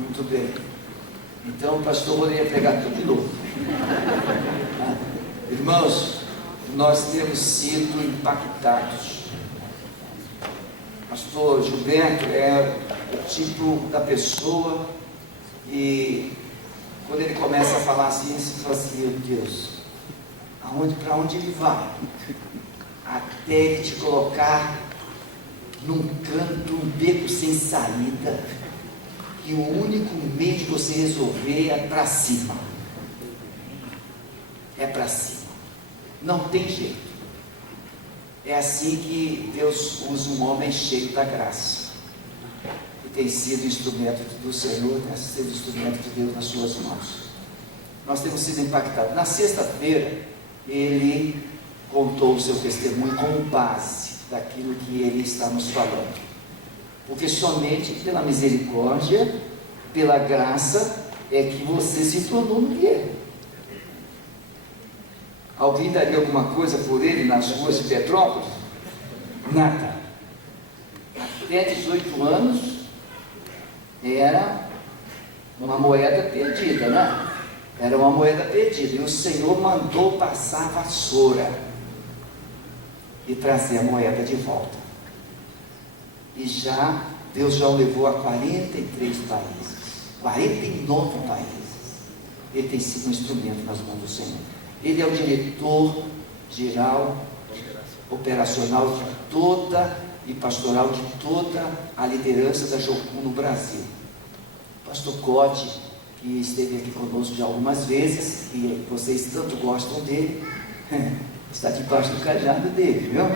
Muito bem. Então o pastor poderia pregar tudo de novo. Irmãos, nós temos sido impactados. Pastor Gilberto é o tipo da pessoa e quando ele começa a falar assim, você fala assim, meu Deus, para onde ele vai? Até ele te colocar num canto, um beco sem saída, e o único meio de você resolver é para cima. É para cima. Não tem jeito. É assim que Deus usa um homem cheio da graça, que tem sido instrumento do Senhor, tem sido instrumento de Deus nas suas mãos. Nós temos sido impactados. Na sexta-feira, ele contou o seu testemunho como base daquilo que ele está nos falando, porque somente pela misericórdia, pela graça, é que você se tornou no que é. Alguém daria alguma coisa por ele nas ruas de Petrópolis? Nada. Até 18 anos era uma moeda perdida, né? Era uma moeda perdida, e o Senhor mandou passar a vassoura e trazer a moeda de volta. E Deus já o levou a 43 países, 49 países. Ele tem sido um instrumento nas mãos do Senhor. Ele é o diretor geral, operacional de toda e pastoral de toda a liderança da Jocum no Brasil. O pastor Cote, que esteve aqui conosco já algumas vezes, e vocês tanto gostam dele, está debaixo do cajado dele, viu?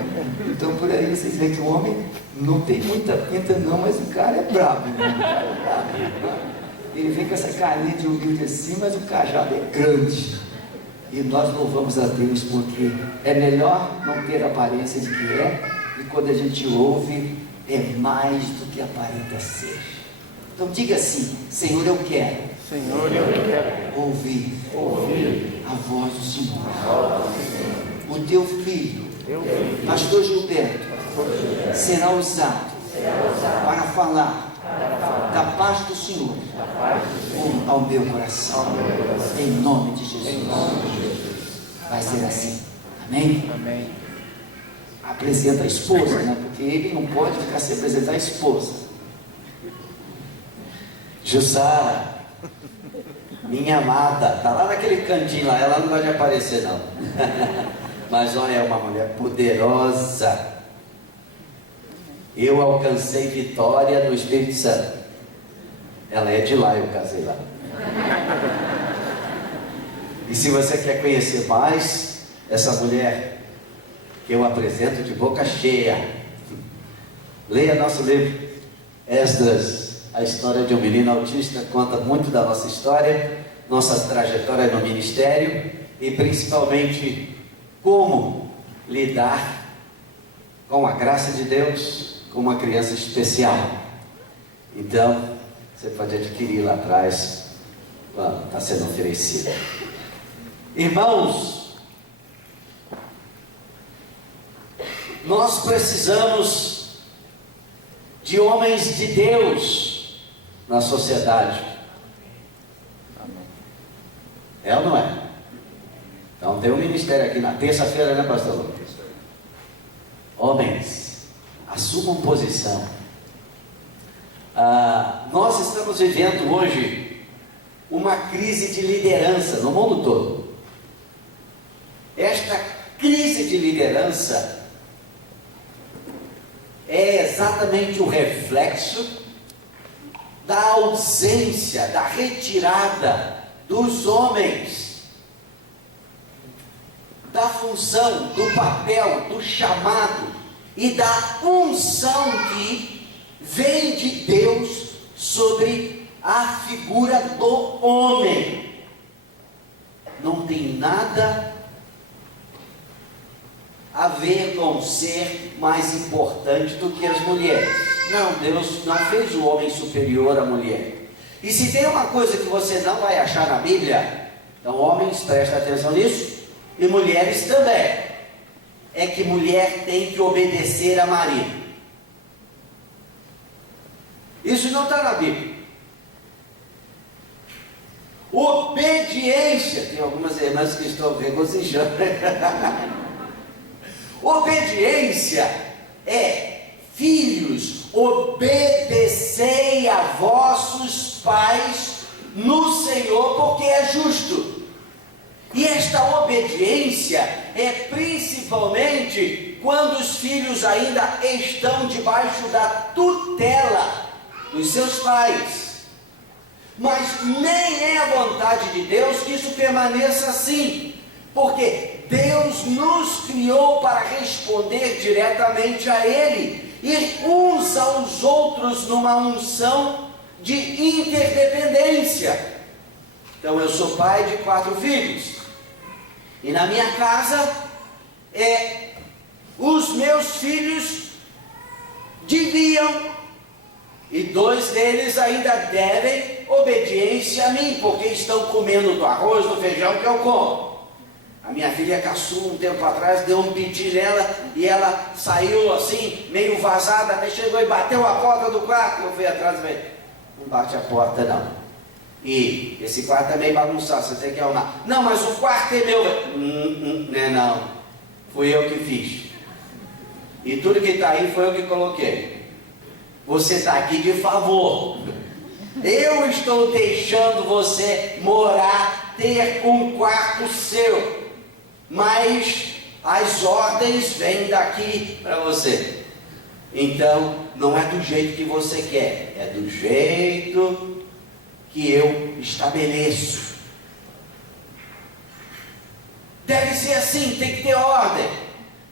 Então por aí vocês veem que o homem não tem muita pinta não, mas o cara é brabo, né? O cara é brabo. Ele vem com essa carinha de humilde assim, mas o cajado é grande. E nós louvamos a Deus porque é melhor não ter aparência de que é, e quando a gente ouve, é mais do que aparenta ser. Então diga assim: Senhor, eu quero, Senhor, eu quero ouvir a voz do Senhor. O teu filho, pastor Gilberto, será usado para falar da paz do Senhor ao meu coração, em nome de Jesus. Vai ser assim, amém? Amém. Apresenta a esposa, né? Porque ele não pode ficar sem apresentar a esposa. Jussara, minha amada, está lá naquele cantinho lá, ela não vai aparecer não. Mas olha, é uma mulher poderosa. Eu alcancei vitória no Espírito Santo. Ela é de lá, eu casei lá. E se você quer conhecer mais essa mulher que eu apresento de boca cheia, leia nosso livro Esdras, a história de um menino autista. Conta muito da nossa história, nossa trajetória no ministério e principalmente como lidar com a graça de Deus com uma criança especial. Então você pode adquirir lá atrás, está sendo oferecido. Irmãos, nós precisamos de homens de Deus na sociedade. É ou não é? Então tem um ministério aqui na terça-feira, né, pastor Lucas? Homens, assumam posição. Nós estamos vivendo hoje uma crise de liderança no mundo todo. Esta crise de liderança é exatamente o reflexo da ausência, da retirada dos homens da função, do papel, do chamado e da unção que vem de Deus sobre a figura do homem. Não tem nada a ver com ser mais importante do que as mulheres. Não, Deus não fez o homem superior à mulher. E se tem uma coisa que você não vai achar na Bíblia, então homens, prestem atenção nisso, e mulheres também, é que mulher tem que obedecer a marido. Isso não está na Bíblia. Obediência. Tem algumas irmãs que estão regozijando. Obediência é: filhos, obedecei a vossos pais no Senhor, porque é justo. E esta obediência é principalmente quando os filhos ainda estão debaixo da tutela dos seus pais. Mas nem é a vontade de Deus que isso permaneça assim, porque Deus nos criou para responder diretamente a Ele, e uns aos outros numa unção de interdependência. Então eu sou pai de 4 filhos, e na minha casa, os meus filhos deviam, e 2 deles ainda devem obediência a mim, porque estão comendo do arroz, do feijão que eu como. A minha filha caçula, um tempo atrás, deu um piti nela, e ela saiu assim, meio vazada, até chegou e bateu a porta do quarto. Eu fui atrás e falei: não bate a porta não. E esse quarto é meio bagunçado, você tem que arrumar. Não, mas o quarto é meu. Não, fui eu que fiz. E tudo que está aí foi eu que coloquei. Você está aqui de favor. Eu estou deixando você morar, ter um quarto seu. Mas as ordens vêm daqui para você. Então, não é do jeito que você quer, é do jeito que eu estabeleço. Deve ser assim, tem que ter ordem.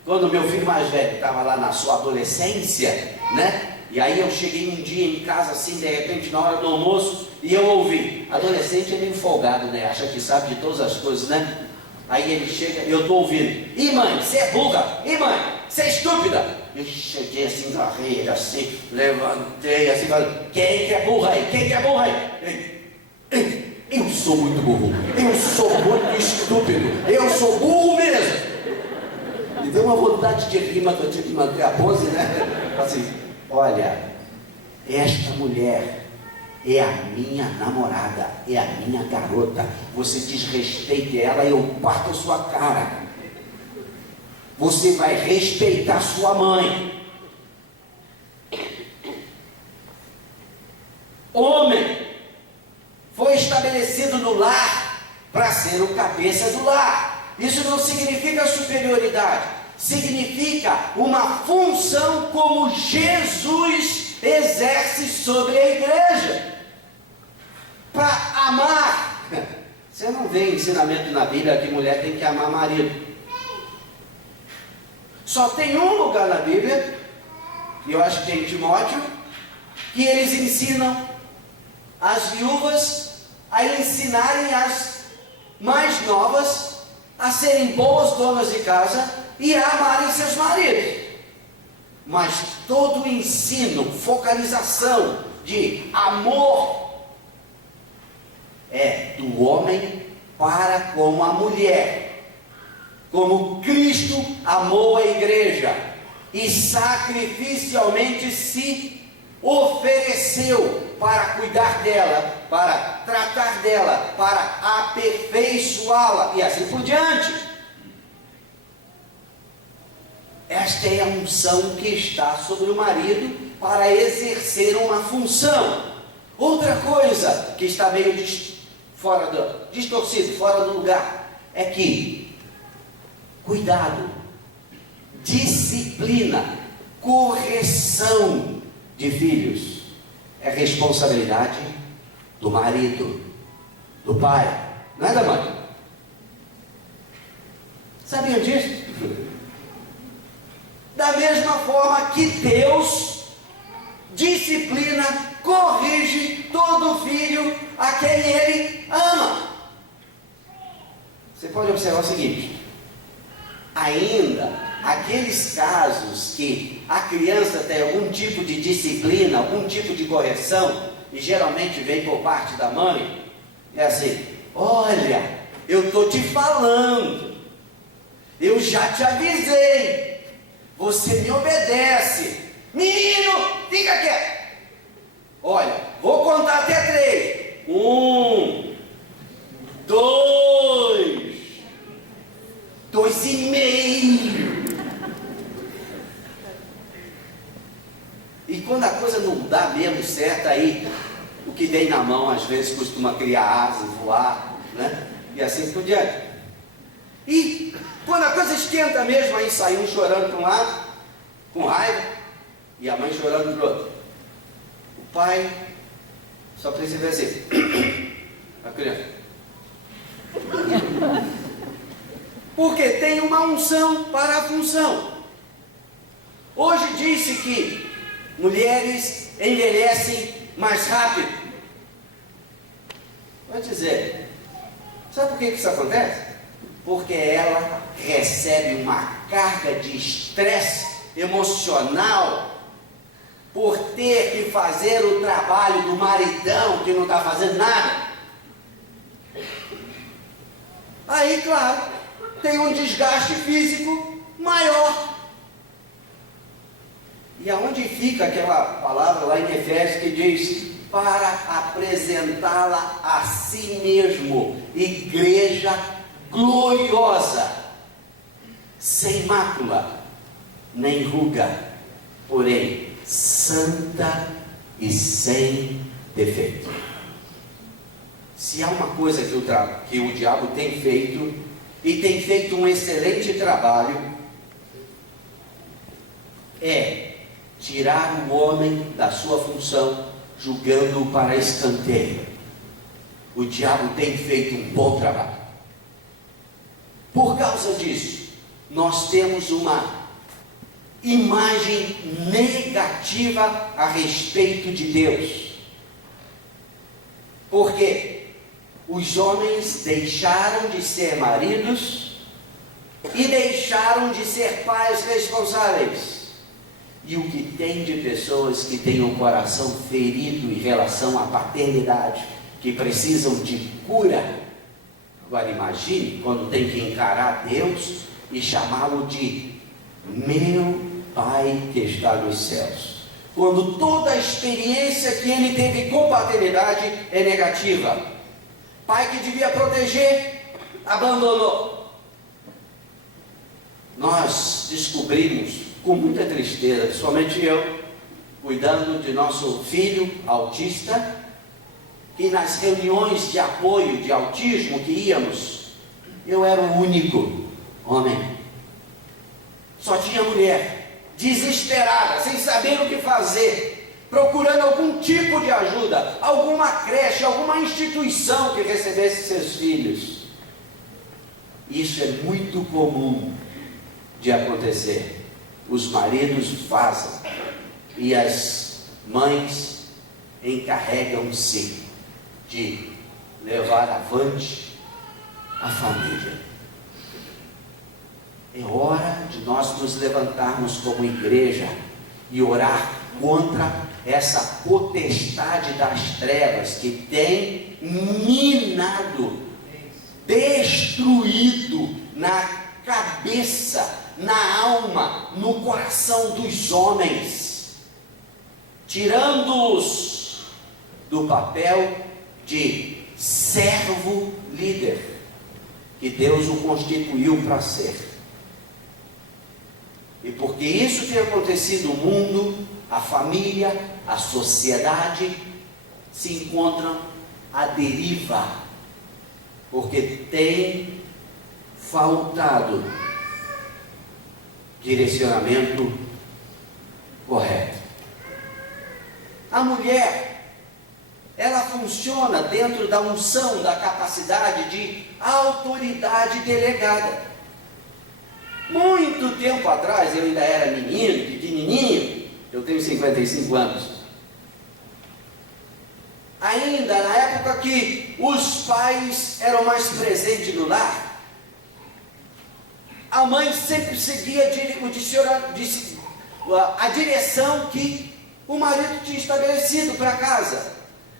Quando meu filho mais velho estava lá na sua adolescência, né? E aí eu cheguei um dia em casa assim, de repente, na hora do almoço, e eu ouvi. Adolescente é meio folgado, né? Acha que sabe de todas as coisas, né? Aí ele chega e eu estou ouvindo: ih mãe, você é burra, ih mãe, você é estúpida. Eu cheguei assim, garrei, assim, levantei assim, falei: quem que é burra aí? Quem que é burra aí? Eu sou muito burro, eu sou muito estúpido, eu sou burro mesmo. Me deu uma vontade de rir, mas eu tive que manter a pose, né? Assim: olha, esta mulher é a minha namorada, é a minha garota. Você desrespeite ela e eu parto a sua cara. Você vai respeitar sua mãe. Homem foi estabelecido no lar para ser o cabeça do lar. Isso não significa superioridade, significa uma função como Jesus exerce sobre a igreja, para amar. Você não vê ensinamento na Bíblia que mulher tem que amar marido. Só tem um lugar na Bíblia, e eu acho que é em Timóteo, que eles ensinam as viúvas a ensinarem as mais novas a serem boas donas de casa e a amarem seus maridos. Mas todo o ensino, focalização de amor é do homem para com a mulher, como Cristo amou a igreja e sacrificialmente se ofereceu para cuidar dela, para tratar dela, para aperfeiçoá-la e assim por diante. Esta é a unção que está sobre o marido para exercer uma função. Outra coisa que está meio distorcido, fora do lugar, é que cuidado, disciplina, correção de filhos é responsabilidade do marido, do pai, não é da mãe. Sabiam disso? Da mesma forma que Deus disciplina, corrige todo filho a quem Ele ama. Você pode observar o seguinte: ainda aqueles casos que a criança tem algum tipo de disciplina, algum tipo de correção, e geralmente vem por parte da mãe, é assim: olha, eu estou te falando, eu já te avisei, você me obedece, menino, fica quieto, olha, vou contar até 3, 1, 2, 2,5. E quando a coisa não dá mesmo certo, aí o que vem na mão às vezes costuma criar asas, voar, né? E assim por diante. E quando a coisa esquenta mesmo, aí sai um chorando para um lado, com raiva, e a mãe chorando para o outro. O pai só precisa assim, a criança. Porque tem uma unção para a função. Hoje disse que mulheres envelhecem mais rápido. Vou dizer, sabe por que isso acontece? Porque ela recebe uma carga de estresse emocional por ter que fazer o trabalho do maridão que não está fazendo nada. Aí, claro, tem um desgaste físico maior. E aonde fica aquela palavra lá em Efésios que diz: para apresentá-la a si mesmo, igreja gloriosa, sem mácula, nem ruga, porém santa e sem defeito. Se há uma coisa que o diabo tem feito, e tem feito um excelente trabalho, é tirar o homem da sua função, julgando-o para escanteio. O diabo tem feito um bom trabalho. Por causa disso, nós temos uma imagem negativa a respeito de Deus. Porque os homens deixaram de ser maridos e deixaram de ser pais responsáveis. E o que tem de pessoas que têm o coração ferido em relação à paternidade, que precisam de cura. Agora imagine quando tem que encarar Deus e chamá-lo de meu Pai que está nos céus. Quando toda a experiência que ele teve com paternidade é negativa. Pai que devia proteger, abandonou. Nós descobrimos com muita tristeza, principalmente eu, cuidando de nosso filho autista, que nas reuniões de apoio de autismo que íamos, eu era o único homem. Só tinha mulher, desesperada, sem saber o que fazer, procurando algum tipo de ajuda, alguma creche, alguma instituição que recebesse seus filhos. Isso é muito comum de acontecer. Os maridos vazam e as mães encarregam-se de levar avante a família. É hora de nós nos levantarmos como igreja e orar contra essa potestade das trevas que tem minado, destruído na cabeça, na alma, no coração dos homens, tirando-os do papel de servo líder que Deus o constituiu para ser. E porque isso tem acontecido no mundo, a família, a sociedade se encontram à deriva, porque tem faltado direcionamento correto. A mulher, ela funciona dentro da unção, da capacidade de autoridade delegada. Muito tempo atrás, eu ainda era menino, pequenininho, eu tenho 55 anos. Ainda na época que os pais eram mais presentes no lar, a mãe sempre seguia a direção que o marido tinha estabelecido para casa.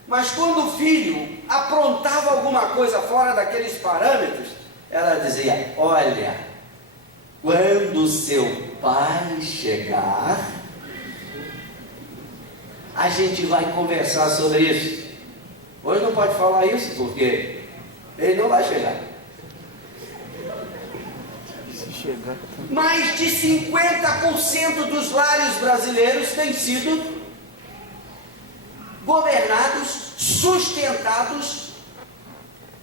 Mas quando o filho aprontava alguma coisa fora daqueles parâmetros, ela dizia: olha, quando seu pai chegar, a gente vai conversar sobre isso. Hoje não pode falar isso porque Ele não vai chegar. Se chegar. Mais de 50% dos lares brasileiros têm sido governados, sustentados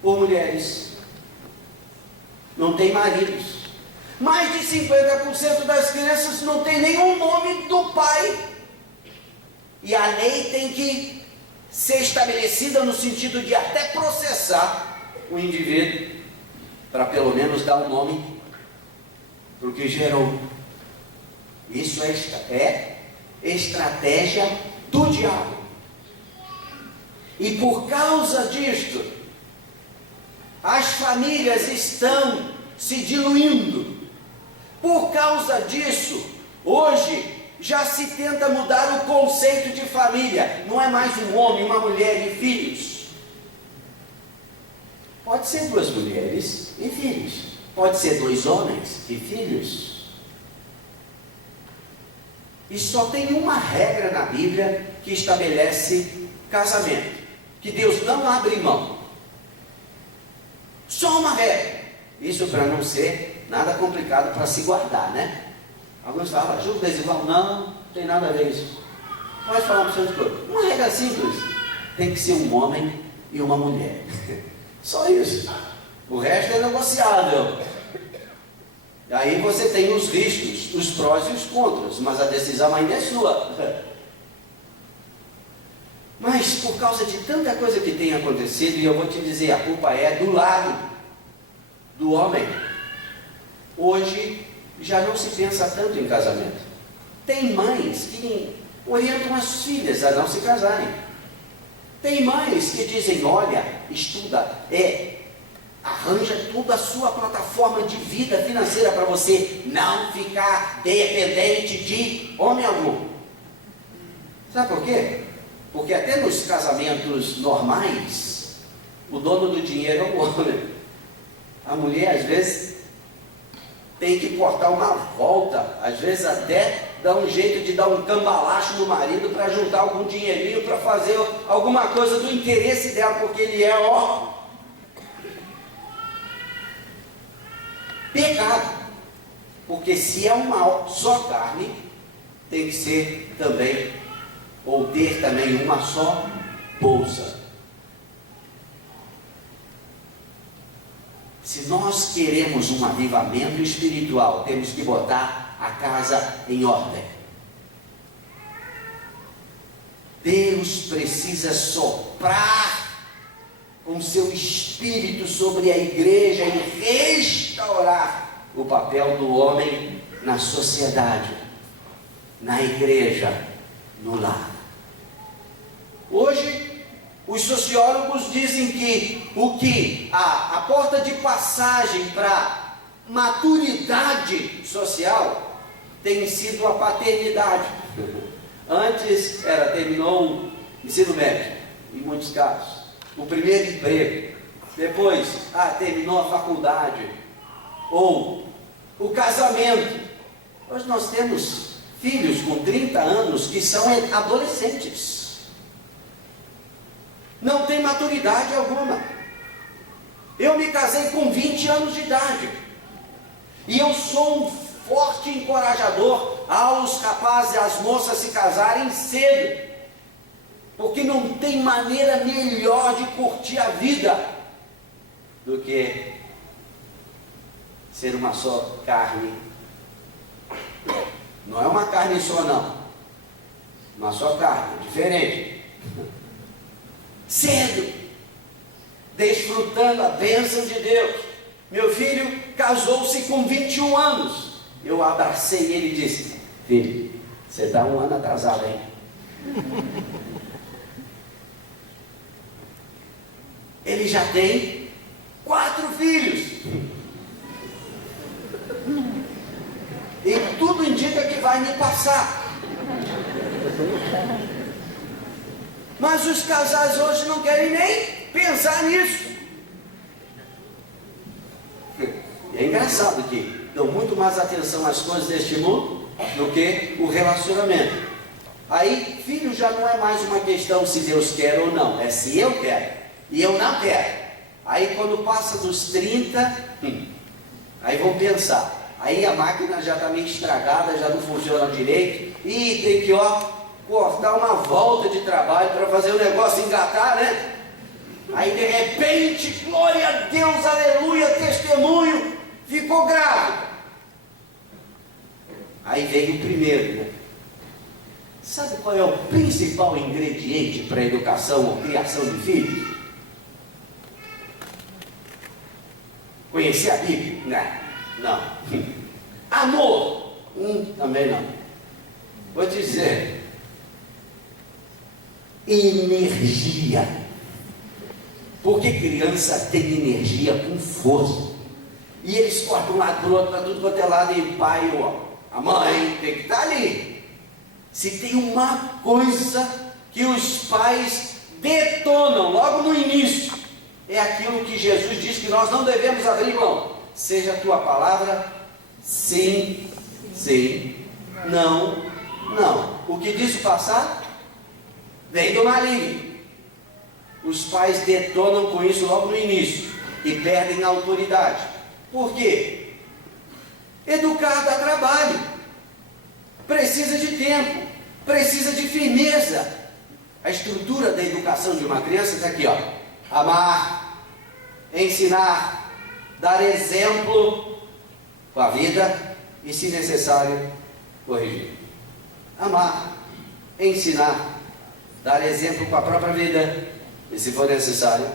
por mulheres. Não tem maridos. Mais de 50% das crianças não tem nenhum nome do pai. E a lei tem que ser estabelecida no sentido de até processar o indivíduo, para pelo menos dar um nome para o que gerou. Isso é estratégia do diabo. E por causa disto, as famílias estão se diluindo. Por causa disso, hoje já se tenta mudar o conceito de família. Não é mais um homem, uma mulher e filhos. Pode ser 2 mulheres e filhos. Pode ser 2 homens e filhos. E só tem uma regra na Bíblia que estabelece casamento, que Deus não abre mão. Só uma regra. Isso para não ser nada complicado para se guardar, né? Alguns falam, julgo desigual. Não tem nada a ver isso. Nós falamos sobre tudo. Uma regra simples. Tem que ser um homem e uma mulher. Só isso. O resto é negociável. E aí você tem os riscos, os prós e os contras, mas a decisão ainda é sua. Mas por causa de tanta coisa que tem acontecido, e eu vou te dizer, a culpa é do lado do homem. Hoje já não se pensa tanto em casamento. Tem mães que orientam as filhas a não se casarem. Tem mães que dizem, olha, estuda, arranja toda a sua plataforma de vida financeira para você não ficar dependente de homem algum. Sabe por quê? Porque até nos casamentos normais, o dono do dinheiro é o homem. A mulher, às vezes, tem que cortar uma volta, às vezes até dá um jeito de dar um cambalacho no marido para juntar algum dinheirinho para fazer alguma coisa do interesse dela, porque ele é pecado. Porque se é uma só carne, tem que ser também, ou ter também uma só bolsa. Se nós queremos um avivamento espiritual, temos que botar a casa em ordem. Deus precisa soprar com seu espírito sobre a igreja e restaurar o papel do homem na sociedade, na igreja, no lar. Hoje, os sociólogos dizem que a porta de passagem para maturidade social tem sido a paternidade. Antes terminou o ensino médio, em muitos casos, o primeiro emprego, depois terminou a faculdade, ou o casamento. Hoje nós temos filhos com 30 anos que são adolescentes. Não tem maturidade alguma. Eu me casei com 20 anos de idade. E eu sou um forte encorajador aos rapazes e às moças se casarem cedo. Porque não tem maneira melhor de curtir a vida do que ser uma só carne. Não é uma carne só não. Uma só carne, diferente. Cedo, desfrutando a bênção de Deus. Meu filho casou-se com 21 anos. Eu abracei ele e disse, filho, você está 1 ano atrasado, hein? Ele já tem 4 filhos. E tudo indica que vai me passar. Mas os casais hoje não querem nem pensar nisso. É engraçado que dão muito mais atenção às coisas deste mundo do que o relacionamento. Aí, filho já não é mais uma questão se Deus quer ou não, é se eu quero e eu não quero. Aí quando passa dos 30, aí vão pensar. Aí a máquina já está meio estragada, já não funciona direito. E tem que, cortar uma volta de trabalho para fazer o negócio engatar, né? Aí de repente, glória a Deus, aleluia, testemunho, ficou grávida. Aí veio o primeiro, né? Sabe qual é o principal ingrediente para a educação ou criação de filhos? Conhecer a Bíblia? Não. Amor? Também não. Vou dizer. Energia. Porque criança tem energia com força. E eles cortam um lado para o outro, para tudo quanto é lado, e o pai, a mãe tem que estar ali. Se tem uma coisa que os pais detonam logo no início, é aquilo que Jesus diz que nós não devemos abrir mão. Seja a tua palavra, sim, sim, não, não. O que diz o passado? Vem do maligno. Os pais detonam com isso logo no início e perdem a autoridade. Por quê? Educar dá trabalho, precisa de tempo, precisa de firmeza. A estrutura da educação de uma criança está aqui, amar, ensinar, dar exemplo com a vida e, se necessário, corrigir. Amar, ensinar, dar exemplo com a própria vida e, se for necessário,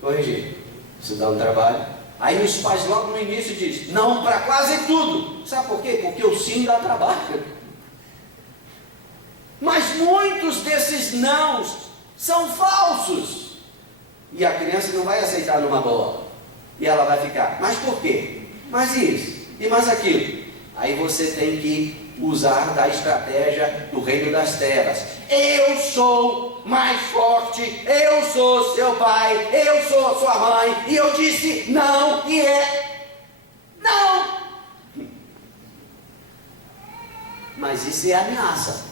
corrigir. Isso dá um trabalho. Aí os pais logo no início dizem, não para quase tudo. Sabe por quê? Porque o sim dá trabalho. Mas muitos desses nãos são falsos. E a criança não vai aceitar numa boa. E ela vai ficar, mas por quê? Mas isso, e mais aquilo. Aí você tem que usar da estratégia do reino das trevas. Eu sou mais forte, eu sou seu pai, eu sou sua mãe, e eu disse não, e não. Mas isso é ameaça.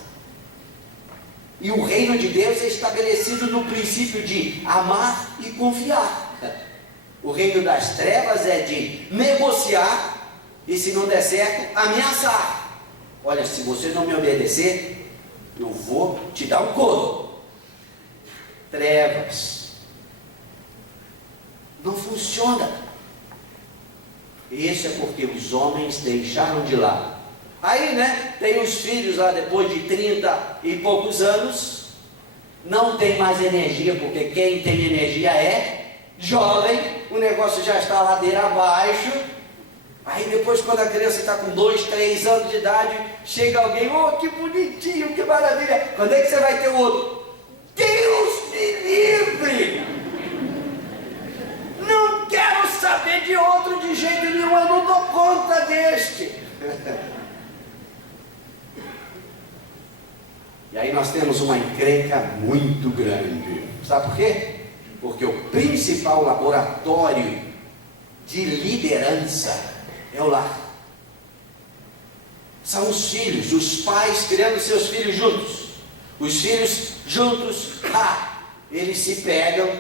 E o reino de Deus é estabelecido no princípio de amar e confiar. O reino das trevas é de negociar e, se não der certo, ameaçar. Olha, se você não me obedecer, eu vou te dar um couro. Trevas. Não funciona. Isso é porque os homens deixaram de lado. Aí, tem os filhos lá depois de 30 e poucos anos, não tem mais energia, porque quem tem energia é jovem, o negócio já está ladeira abaixo. Aí depois, quando a criança está com 2, 3 anos de idade, chega alguém, que bonitinho, que maravilha, quando é que você vai ter o outro? Deus me livre! Não quero saber de outro de jeito nenhum, eu não dou conta deste. E aí nós temos uma encrenca muito grande. Sabe por quê? Porque o principal laboratório de liderança é o lar. São os filhos, os pais criando seus filhos juntos. Os filhos juntos, eles se pegam.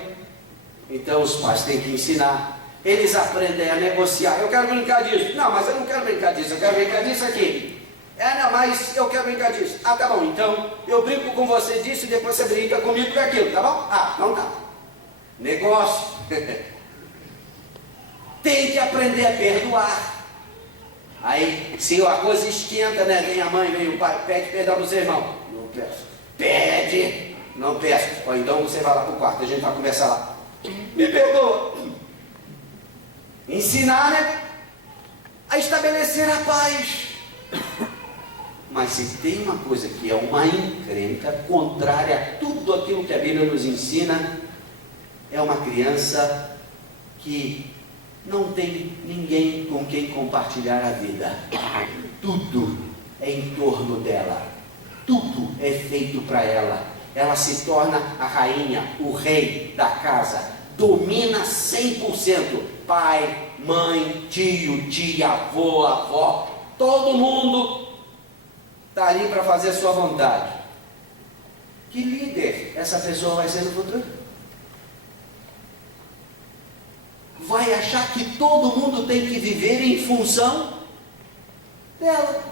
Então os pais têm que ensinar. Eles aprendem a negociar. Eu quero brincar disso. Não, mas eu não quero brincar disso, eu quero brincar disso aqui. Não, mas eu quero brincar disso. Tá bom, então eu brinco com você disso e depois você brinca comigo com aquilo, tá bom? Então tá. Negócio. Tem que aprender a perdoar. Aí, se a coisa esquenta, vem a mãe, vem o pai, pede perdão pro seu irmão. Não peço. Pede, não peço. Ou então você vai lá pro quarto, a gente vai conversar lá. Me perdoa. Ensinar, a estabelecer a paz. Mas se tem uma coisa que é uma encrenca contrária a tudo aquilo que a Bíblia nos ensina, é uma criança que não tem ninguém com quem compartilhar a vida. Tudo é em torno dela. Tudo é feito para ela. Ela se torna a rainha, o rei da casa. Domina 100%. Pai, mãe, tio, tia, avô, avó. Todo mundo está ali para fazer a sua vontade. Que líder essa pessoa vai ser no futuro? vai achar que todo mundo tem que viver em função dela.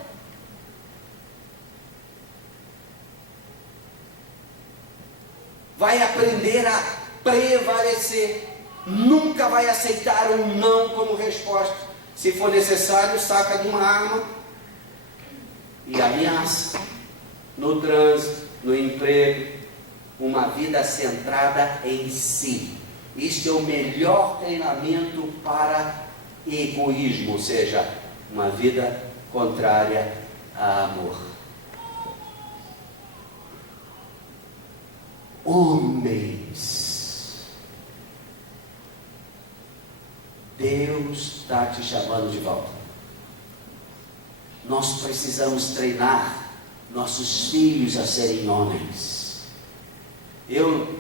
Vai aprender a prevalecer. Nunca vai aceitar um não como resposta. Se for necessário, saca de uma arma e ameaça. No trânsito, no emprego, uma vida centrada em si. Isso é o melhor treinamento para egoísmo, ou seja, uma vida contrária a amor. Homens, Deus está te chamando de volta. Nós precisamos treinar nossos filhos a serem homens. Eu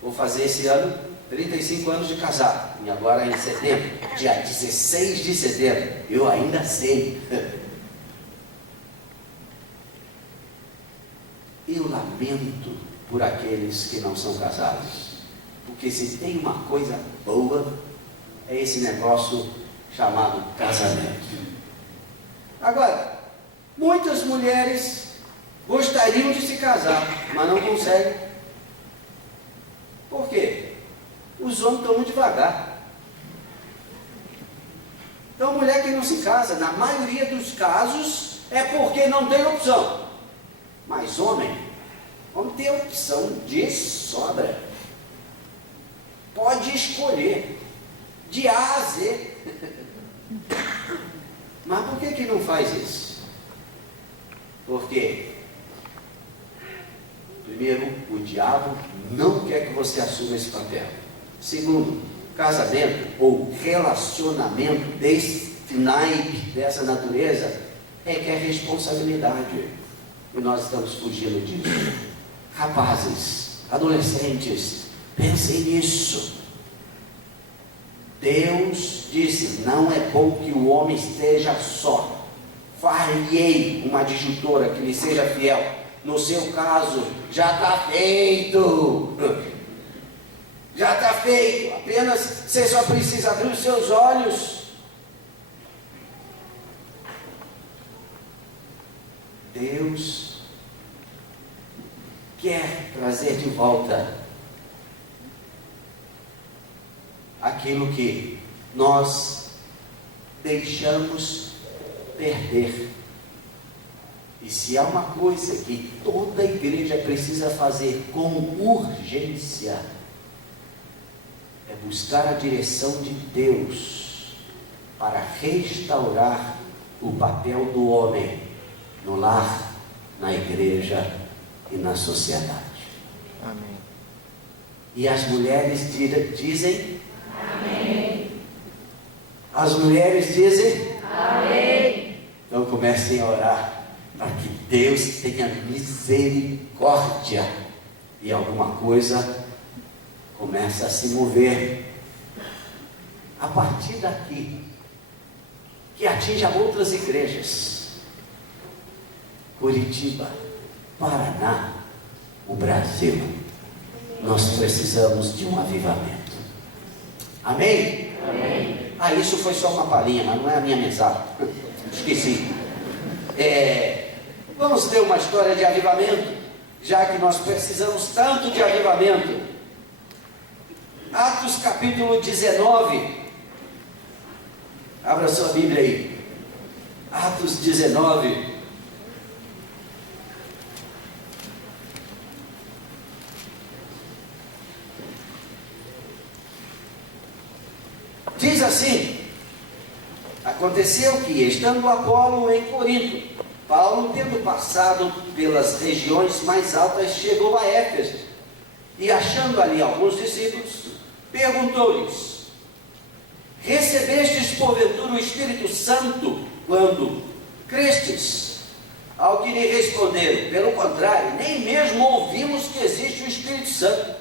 vou fazer esse ano 35 anos de casado, e agora em setembro, dia 16 de setembro, eu ainda sei. Eu lamento por aqueles que não são casados, porque se tem uma coisa boa, é esse negócio chamado casamento. Agora, muitas mulheres gostariam de se casar, mas não conseguem. Por quê? Os homens estão muito devagar. Então, mulher que não se casa, na maioria dos casos, é porque não tem opção. Mas homem tem opção de sobra. Pode escolher de A a Z. Mas por que não faz isso? Porque, primeiro, o diabo não quer que você assuma esse papel. Segundo, casamento ou relacionamento desse naipe, dessa natureza, requer responsabilidade. E nós estamos fugindo disso. Rapazes, adolescentes, pensem nisso. Deus disse: não é bom que o homem esteja só. Far-lhe-ei uma adjutora que lhe seja fiel. No seu caso, já está feito. Já está feito. Apenas você só precisa abrir os seus olhos. Deus quer trazer de volta aquilo que nós deixamos perder. E se há uma coisa que toda igreja precisa fazer com urgência, é buscar a direção de Deus para restaurar o papel do homem no lar, na igreja e na sociedade. Amém. E as mulheres dizem: amém. As mulheres dizem: amém. Então comecem a orar para que Deus tenha misericórdia e alguma coisa começa a se mover a partir daqui, que atinja outras igrejas. Curitiba, Paraná, o Brasil. Nós precisamos de um avivamento. Amém? Amém. Isso foi só uma palhinha, mas não é a minha mensagem. Esqueci. Vamos ler uma história de avivamento, já que nós precisamos tanto de avivamento. Atos capítulo 19. Abra sua Bíblia aí. Atos 19. Diz assim: aconteceu que, estando Apolo em Corinto, Paulo, tendo passado pelas regiões mais altas, chegou a Éfeso, e achando ali alguns discípulos, perguntou-lhes: recebestes porventura o Espírito Santo quando crestes? Ao que lhe responderam: pelo contrário, nem mesmo ouvimos que existe o Espírito Santo.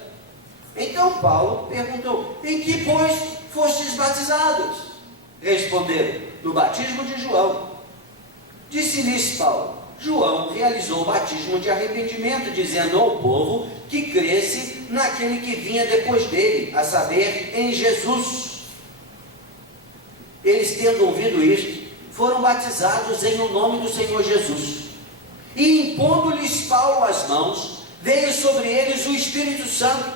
Então Paulo perguntou: em que, pois, fostes batizados? Responderam: no batismo de João. Disse-lhes Paulo: João realizou o batismo de arrependimento, dizendo ao povo que cresce naquele que vinha depois dele, a saber, em Jesus. Eles, tendo ouvido isto, foram batizados em o nome do Senhor Jesus. E impondo-lhes Paulo as mãos, veio sobre eles o Espírito Santo,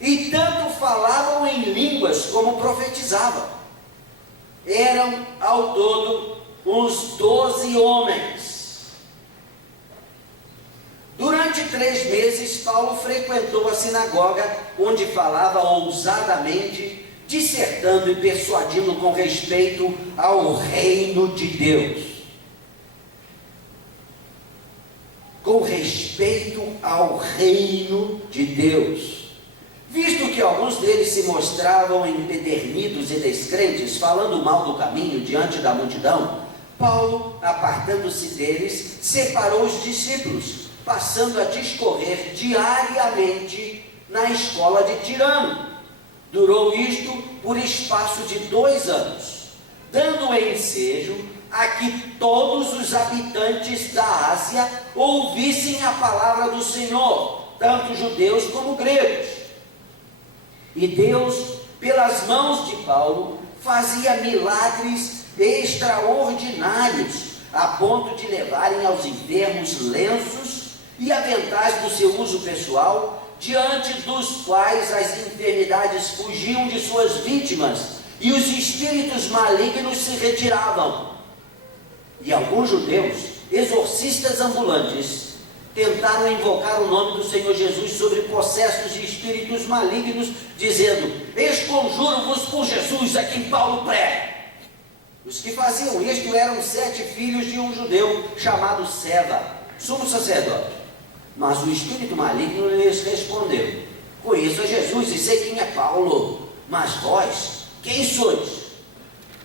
e tanto falavam em línguas como profetizavam. Eram ao todo uns 12 homens. Durante 3 meses, Paulo frequentou a sinagoga, onde falava ousadamente, dissertando e persuadindo com respeito ao reino de Deus. Com respeito ao reino de Deus. Visto que alguns deles se mostravam empedernidos e descrentes, falando mal do caminho diante da multidão, Paulo, apartando-se deles, separou os discípulos, passando a discorrer diariamente na escola de Tirano. Durou isto por espaço de 2 anos, dando ensejo a que todos os habitantes da Ásia ouvissem a palavra do Senhor, tanto judeus como gregos. E Deus, pelas mãos de Paulo, fazia milagres extraordinários, a ponto de levarem aos enfermos lenços e aventais do seu uso pessoal, diante dos quais as enfermidades fugiam de suas vítimas e os espíritos malignos se retiravam. E alguns judeus, exorcistas ambulantes, tentaram invocar o nome do Senhor Jesus sobre possessos de espíritos malignos, dizendo: esconjuro-vos por Jesus a quem Paulo prega. Os que faziam isto eram 7 filhos de um judeu chamado Seva, sumo sacerdote. Mas o espírito maligno lhes respondeu: conheço a Jesus e sei quem é Paulo, mas vós, quem sois?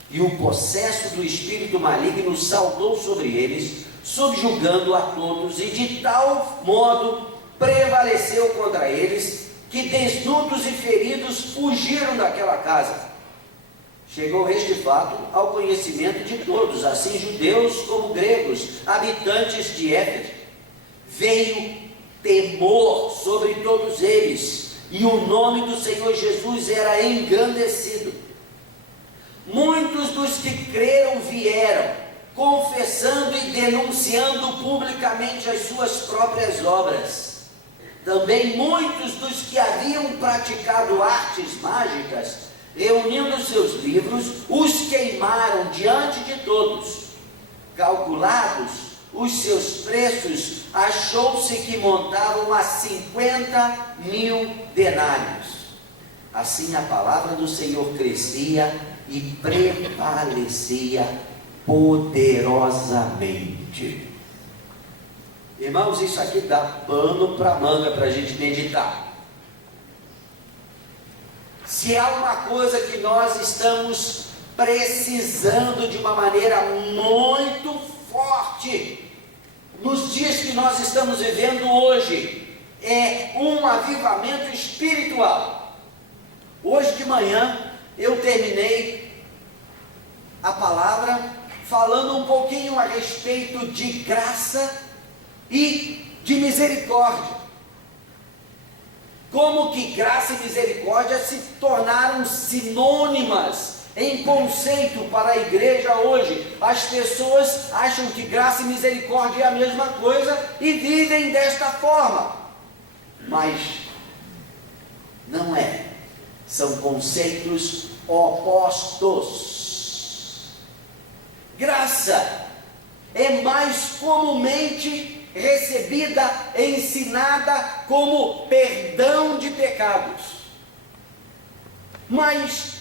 E o possesso do espírito maligno saltou sobre eles, subjugando a todos, e de tal modo prevaleceu contra eles, que desnudos e feridos fugiram daquela casa. Chegou este fato ao conhecimento de todos, assim judeus como gregos, habitantes de Éfeso. Veio temor sobre todos eles, e o nome do Senhor Jesus era engrandecido. Muitos dos que creram vieram, confessando e denunciando publicamente as suas próprias obras. Também muitos dos que haviam praticado artes mágicas, reunindo seus livros, os queimaram diante de todos. Calculados os seus preços, achou-se que montavam a 50.000 denários. Assim a palavra do Senhor crescia e prevalecia poderosamente. Irmãos, isso aqui dá pano para manga para a gente meditar. Se há uma coisa que nós estamos precisando de uma maneira muito forte, nos dias que nós estamos vivendo hoje, é um avivamento espiritual. Hoje de manhã eu terminei a palavra falando um pouquinho a respeito de graça e de misericórdia. Como que graça e misericórdia se tornaram sinônimas em conceito para a igreja hoje. As pessoas acham que graça e misericórdia é a mesma coisa e vivem desta forma, mas não é. São conceitos opostos. Graça é mais comumente recebida, ensinada como perdão de pecados. Mas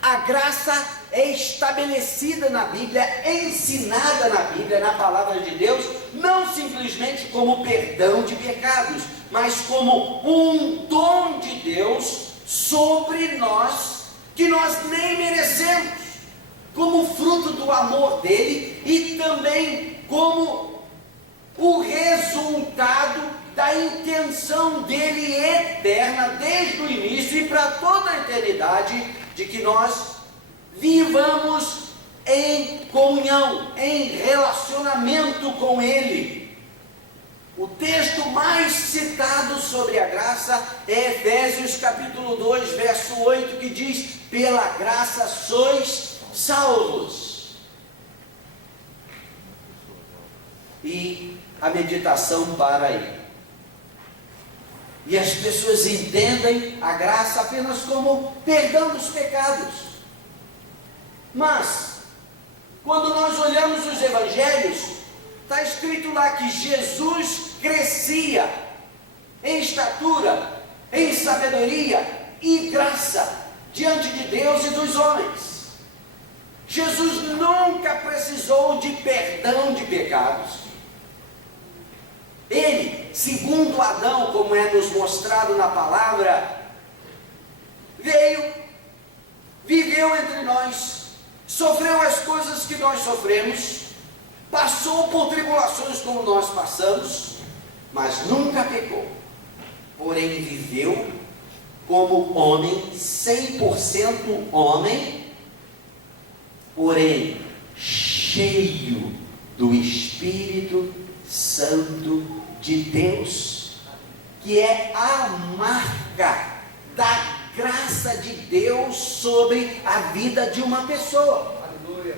a graça é estabelecida na Bíblia, ensinada na Bíblia, na palavra de Deus, não simplesmente como perdão de pecados, mas como um dom de Deus sobre nós, que nós nem merecemos, como fruto do amor dele e também como o resultado da intenção dele eterna, desde o início e para toda a eternidade, de que nós vivamos em comunhão, em relacionamento com ele. O texto mais citado sobre a graça é Efésios capítulo 2, verso 8, que diz: pela graça sois salvos. E a meditação para aí. E as pessoas entendem a graça apenas como perdão dos pecados. Mas, quando nós olhamos os evangelhos, está escrito lá que Jesus crescia em estatura, em sabedoria e graça diante de Deus e dos homens. Jesus nunca precisou de perdão de pecados. Ele, segundo Adão, como é nos mostrado na palavra, veio, viveu entre nós, sofreu as coisas que nós sofremos, passou por tribulações como nós passamos, mas nunca pecou. Porém viveu como homem, 100% homem, porém cheio do Espírito Santo de Deus, que é a marca da graça de Deus sobre a vida de uma pessoa. Aleluia.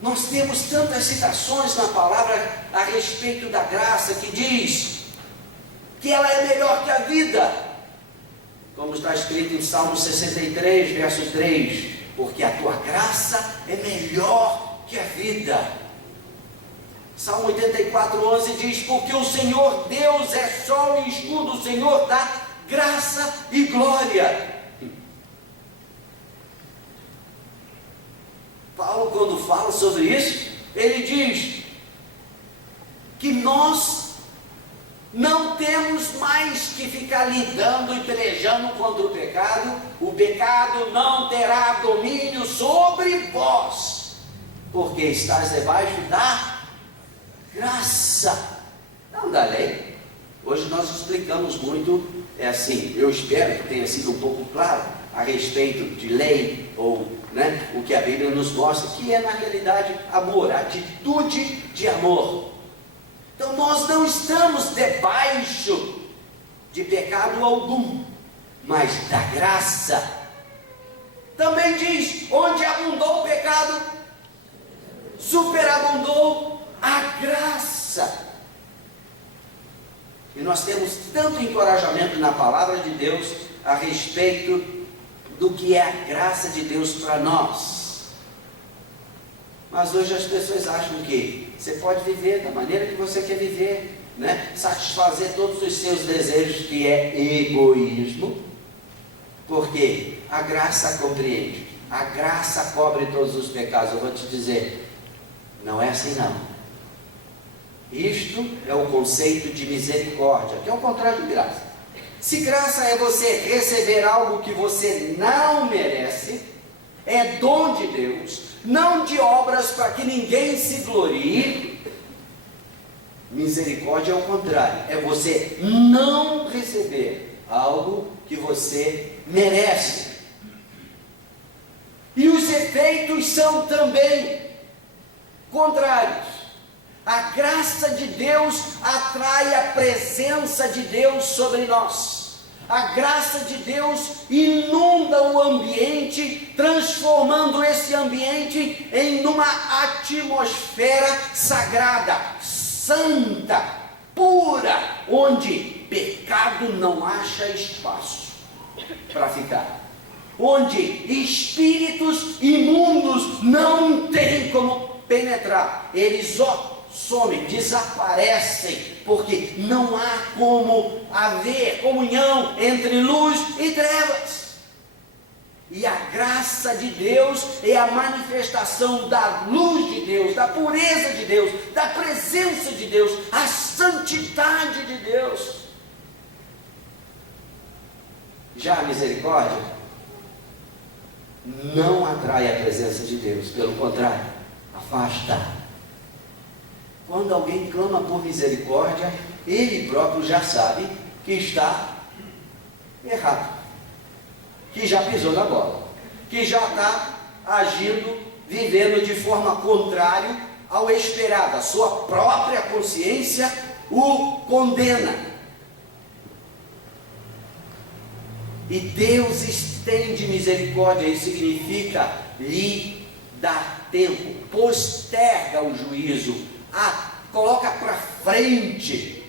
Nós temos tantas citações na palavra a respeito da graça, que diz que ela é melhor que a vida, como está escrito em Salmo 63, verso 3, porque a tua graça é melhor que a vida. Salmo 84, 11 diz: porque o Senhor Deus é sol e escudo, o Senhor dá graça e glória. Paulo, quando fala sobre isso, ele diz que nós não temos mais que ficar lidando e pelejando contra o pecado não terá domínio sobre vós, porque estás debaixo da graça, não da lei. Hoje nós explicamos muito, eu espero que tenha sido um pouco claro a respeito de lei, ou o que a Bíblia nos mostra, que é na realidade amor, atitude de amor. Então nós não estamos debaixo de pecado algum, mas da graça. Também diz: onde abundou o pecado, superabundou a graça. E nós temos tanto encorajamento na palavra de Deus a respeito do que é a graça de Deus para nós. Mas hoje as pessoas acham que você pode viver da maneira que você quer viver, satisfazer todos os seus desejos, que é egoísmo, porque a graça compreende, a graça cobre todos os pecados. Eu vou te dizer, não é assim não. Isto é o conceito de misericórdia, que é o contrário de graça. Se graça é você receber algo que você não merece, é dom de Deus, não de obras para que ninguém se glorie. Misericórdia é o contrário, é você não receber algo que você merece. E os efeitos são também contrários. A graça de Deus atrai a presença de Deus sobre nós. A graça de Deus inunda o ambiente, transformando esse ambiente em uma atmosfera sagrada, santa, pura, onde pecado não acha espaço para ficar, onde espíritos imundos não têm como penetrar. Eles somem, desaparecem, porque não há como haver comunhão entre luz e trevas. E a graça de Deus é a manifestação da luz de Deus, da pureza de Deus, da presença de Deus, a santidade de Deus. Já a misericórdia não atrai a presença de Deus, pelo contrário, afasta. Quando alguém clama por misericórdia, ele próprio já sabe que está errado, que já pisou na bola, que já está agindo, vivendo de forma contrária ao esperado. A sua própria consciência o condena. E Deus estende misericórdia, isso significa lhe dar tempo, posterga o juízo, coloca para frente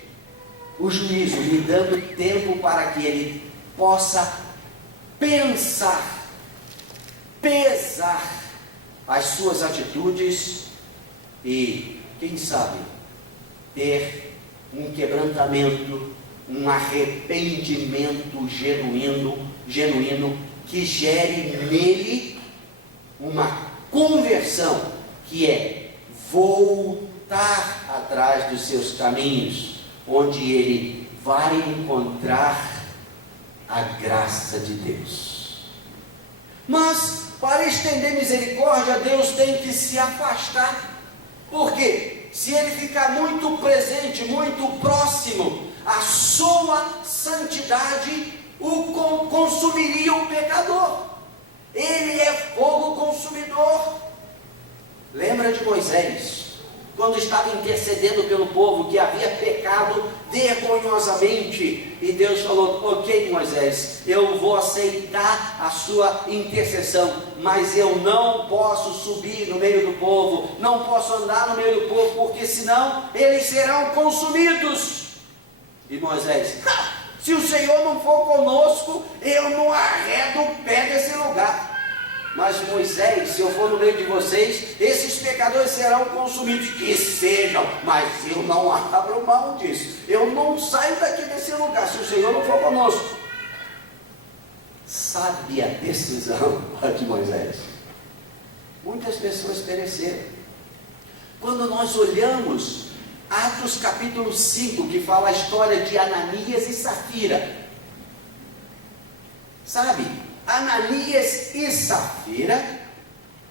o juízo, lhe dando tempo para que ele possa pensar, pesar as suas atitudes e, quem sabe, ter um quebrantamento, um arrependimento genuíno que gere nele uma conversão, que é voltar atrás dos seus caminhos, onde ele vai encontrar a graça de Deus. Mas para estender misericórdia, Deus tem que se afastar. Por quê? Se ele ficar muito presente, muito próximo, a sua santidade o consumiria o pecador. Ele é fogo consumidor. Lembra de Moisés, quando estava intercedendo pelo povo que havia pecado vergonhosamente, e Deus falou: ok, Moisés, eu vou aceitar a sua intercessão, mas eu não posso subir no meio do povo, não posso andar no meio do povo, porque senão eles serão consumidos. E Moisés: se o Senhor não for conosco, eu não arredo o pé desse lugar. Mas Moisés, se eu for no meio de vocês, esses pecadores serão consumidos. Que sejam, mas eu não abro mão disso. Eu não saio daqui desse lugar, se o Senhor não for conosco. Sábia decisão de Moisés. Muitas pessoas pereceram. Quando nós olhamos Atos capítulo 5, que fala a história de Ananias e Safira. Sabe, Ananias e Safira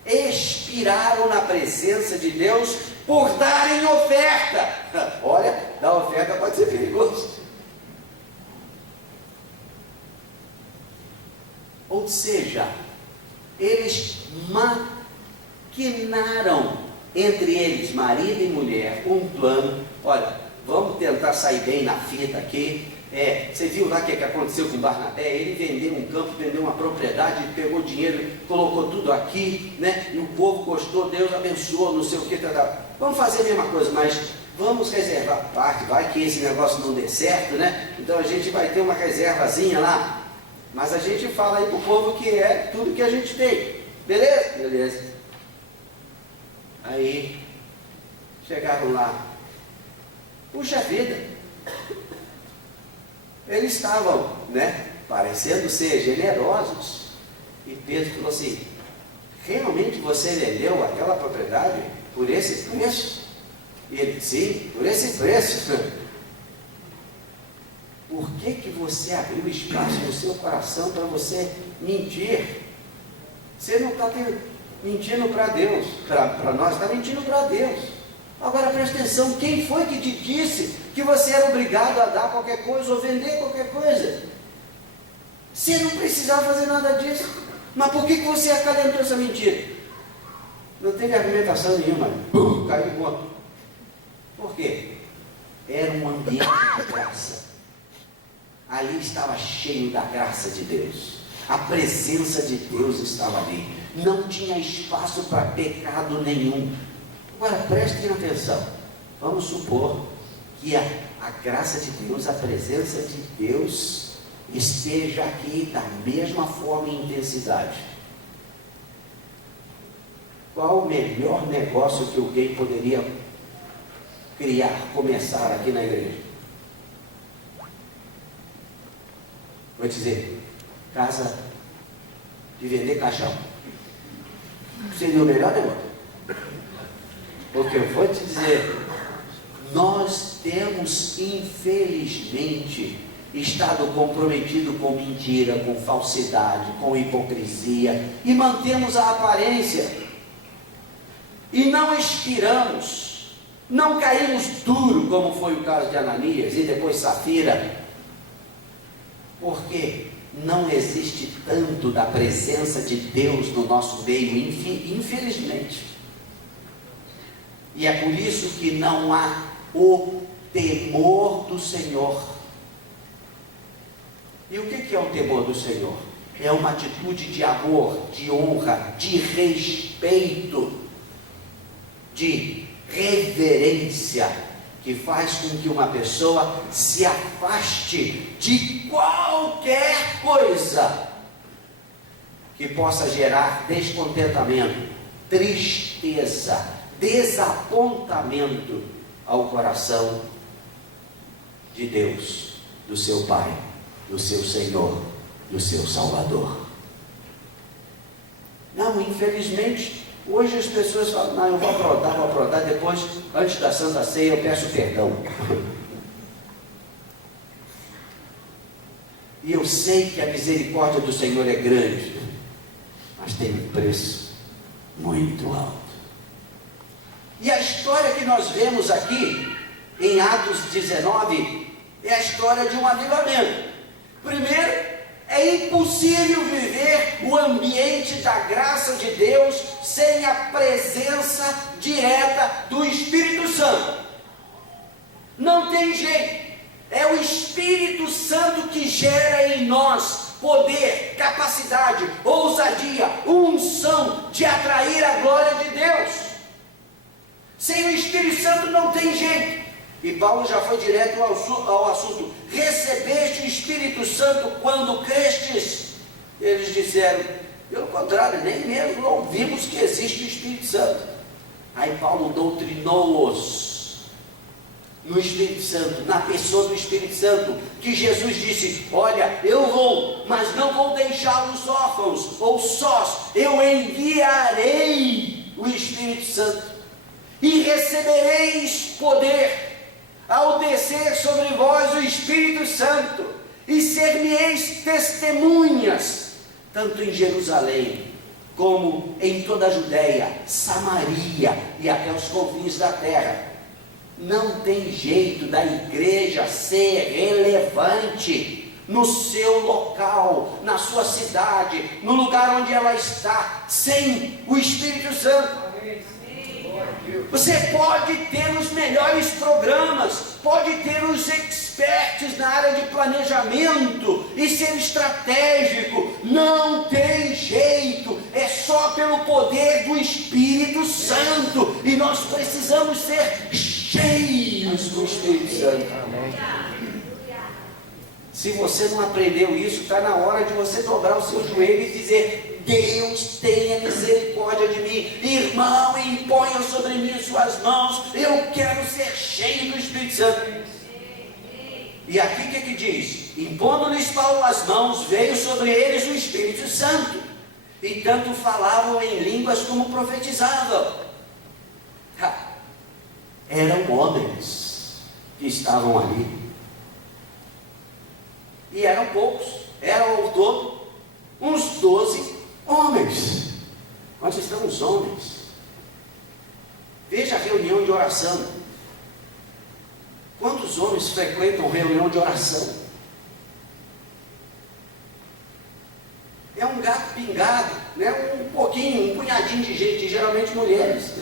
expiraram na presença de Deus por darem oferta. Olha, dar oferta pode ser perigoso. Ou seja, eles maquinaram entre eles, marido e mulher, um plano. Olha, vamos tentar sair bem na fita aqui. Você viu lá o que aconteceu com Barnabé? Ele vendeu um campo, vendeu uma propriedade, pegou dinheiro, colocou tudo aqui, né? E o povo gostou, Deus abençoou, não sei o que. Vamos fazer a mesma coisa, mas vamos reservar parte, vai que esse negócio não dê certo, né? Então a gente vai ter uma reservazinha lá. Mas a gente fala aí para o povo que é tudo que a gente tem. Beleza? Beleza. Aí, chegaram lá. Puxa vida, eles estavam, né, parecendo ser generosos. E Pedro falou assim: realmente você vendeu aquela propriedade por esse preço? E ele: sim, por esse preço. Por que você abriu espaço no seu coração para você mentir? Você não está mentindo para Deus, para nós, está mentindo para Deus. Agora preste atenção: quem foi que te disse que você era obrigado a dar qualquer coisa ou vender qualquer coisa? Você não precisava fazer nada disso. Mas por que você acalentou essa mentira? Não teve argumentação nenhuma. Caiu em conta. Por quê? Era um ambiente de graça. Ali estava cheio da graça de Deus. A presença de Deus estava ali. Não tinha espaço para pecado nenhum. Agora prestem atenção. Vamos supor que a graça de Deus, a presença de Deus esteja aqui da mesma forma e intensidade. Qual o melhor negócio que alguém poderia criar, começar aqui na igreja? Vou dizer, casa de vender caixão. Seria o melhor negócio. Porque eu vou te dizer, nós temos, infelizmente, estado comprometido com mentira, com falsidade, com hipocrisia, e mantemos a aparência, e não expiramos, não caímos duro, como foi o caso de Ananias, e depois Safira. Por quê? não existe tanto da presença de Deus no nosso meio, infelizmente. E é por isso que não há o temor do Senhor. E o que é o temor do Senhor? É uma atitude de amor, de honra, de respeito, de reverência, que faz com que uma pessoa se afaste de qualquer coisa que possa gerar descontentamento, tristeza, desapontamento ao coração de Deus, do seu Pai, do seu Senhor, do seu Salvador. Não, infelizmente, hoje as pessoas falam, não, eu vou aprontar, depois, antes da Santa Ceia, eu peço perdão. E eu sei que a misericórdia do Senhor é grande, mas tem um preço muito alto. E a história que nós vemos aqui, em Atos 19, é a história de um avivamento. Primeiro, é impossível viver o ambiente da graça de Deus sem a presença direta do Espírito Santo. Não tem jeito. É o Espírito Santo que gera em nós poder, capacidade, ousadia, unção de atrair a glória de Deus. Sem o Espírito Santo não tem jeito. E Paulo já foi direto ao assunto. Recebeste o Espírito Santo quando crestes? Eles disseram, pelo contrário, nem mesmo ouvimos que existe o Espírito Santo. Aí Paulo doutrinou-os no Espírito Santo, na pessoa do Espírito Santo, que Jesus disse, olha, eu vou, mas não vou deixá-los órfãos ou sós, eu enviarei o Espírito Santo, e recebereis poder, ao descer sobre vós o Espírito Santo, e ser-me-eis testemunhas, tanto em Jerusalém, como em toda a Judéia, Samaria, e até os confins da terra. Não tem jeito da igreja ser relevante no seu local, na sua cidade, no lugar onde ela está, sem o Espírito Santo. Você pode ter os melhores programas, pode ter os experts na área de planejamento e ser estratégico, não tem jeito, é só pelo poder do Espírito Santo, e nós precisamos ser cheios do Espírito Santo. Se você não aprendeu isso, está na hora de você dobrar o seu joelho e dizer, Deus tenha misericórdia de mim, irmão, imponha sobre mim suas mãos, eu quero ser cheio do Espírito Santo. E aqui o que diz? Impondo-lhes Paulo as mãos, veio sobre eles o Espírito Santo, e tanto falavam em línguas como profetizavam. Eram homens que estavam ali, e eram poucos, eram ao todo uns 12 homens. Onde estão os homens? Veja a reunião de oração. Quantos homens frequentam reunião de oração? É um gato pingado, né? Um pouquinho, um punhadinho de gente, geralmente mulheres.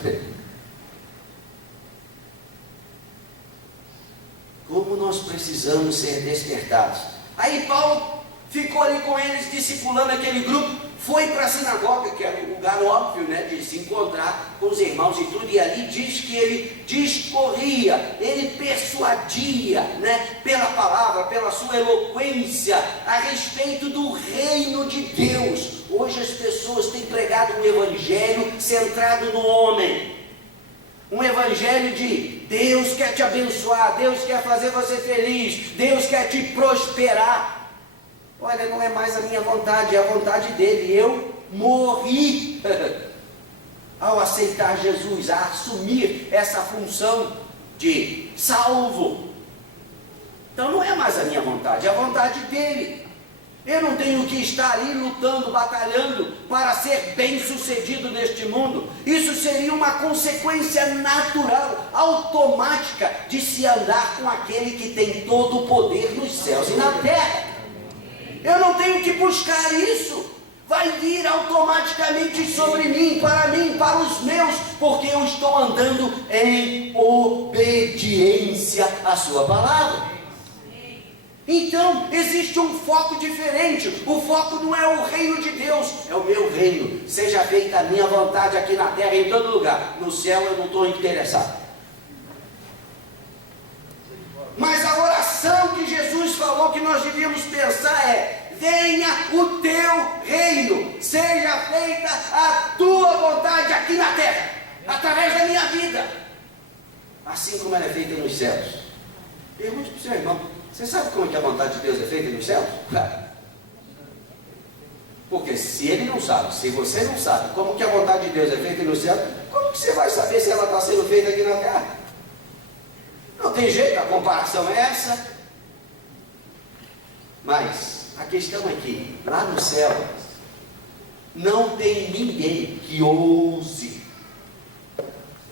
Como nós precisamos ser despertados. Aí Paulo ficou ali com eles, discipulando aquele grupo, foi para a sinagoga, que era um lugar óbvio, né, de se encontrar com os irmãos e tudo, e ali diz que ele discorria, ele persuadia, né, pela palavra, pela sua eloquência, a respeito do reino de Deus. Hoje as pessoas têm pregado um evangelho centrado no homem, um evangelho de Deus quer te abençoar, Deus quer fazer você feliz, Deus quer te prosperar. Olha, não é mais a minha vontade, é a vontade dele. Eu morri ao aceitar Jesus, a assumir essa função de salvo. Então não é mais a minha vontade, é a vontade dele. Eu não tenho que estar ali lutando, batalhando para ser bem sucedido neste mundo. Isso seria uma consequência natural, automática, de se andar com aquele que tem todo o poder nos céus e na terra. Eu não tenho que buscar isso. Vai vir automaticamente sobre mim, para os meus, porque eu estou andando em obediência à sua palavra. Então, existe um foco diferente. O foco não é o reino de Deus, é o meu reino. Seja feita a minha vontade aqui na terra, em todo lugar. No céu eu não estou interessado. Mas a oração que Jesus falou que nós devíamos pensar é: venha o teu reino, seja feita a tua vontade aqui na terra, através da minha vida, assim como ela é feita nos céus. Pergunte para o seu irmão: você sabe como é que a vontade de Deus é feita nos céus? Porque se ele não sabe, se você não sabe como que a vontade de Deus é feita nos céus, como que você vai saber se ela está sendo feita aqui na terra? Não tem jeito, a comparação é essa. Mas a questão é que lá no céu não tem ninguém que ouse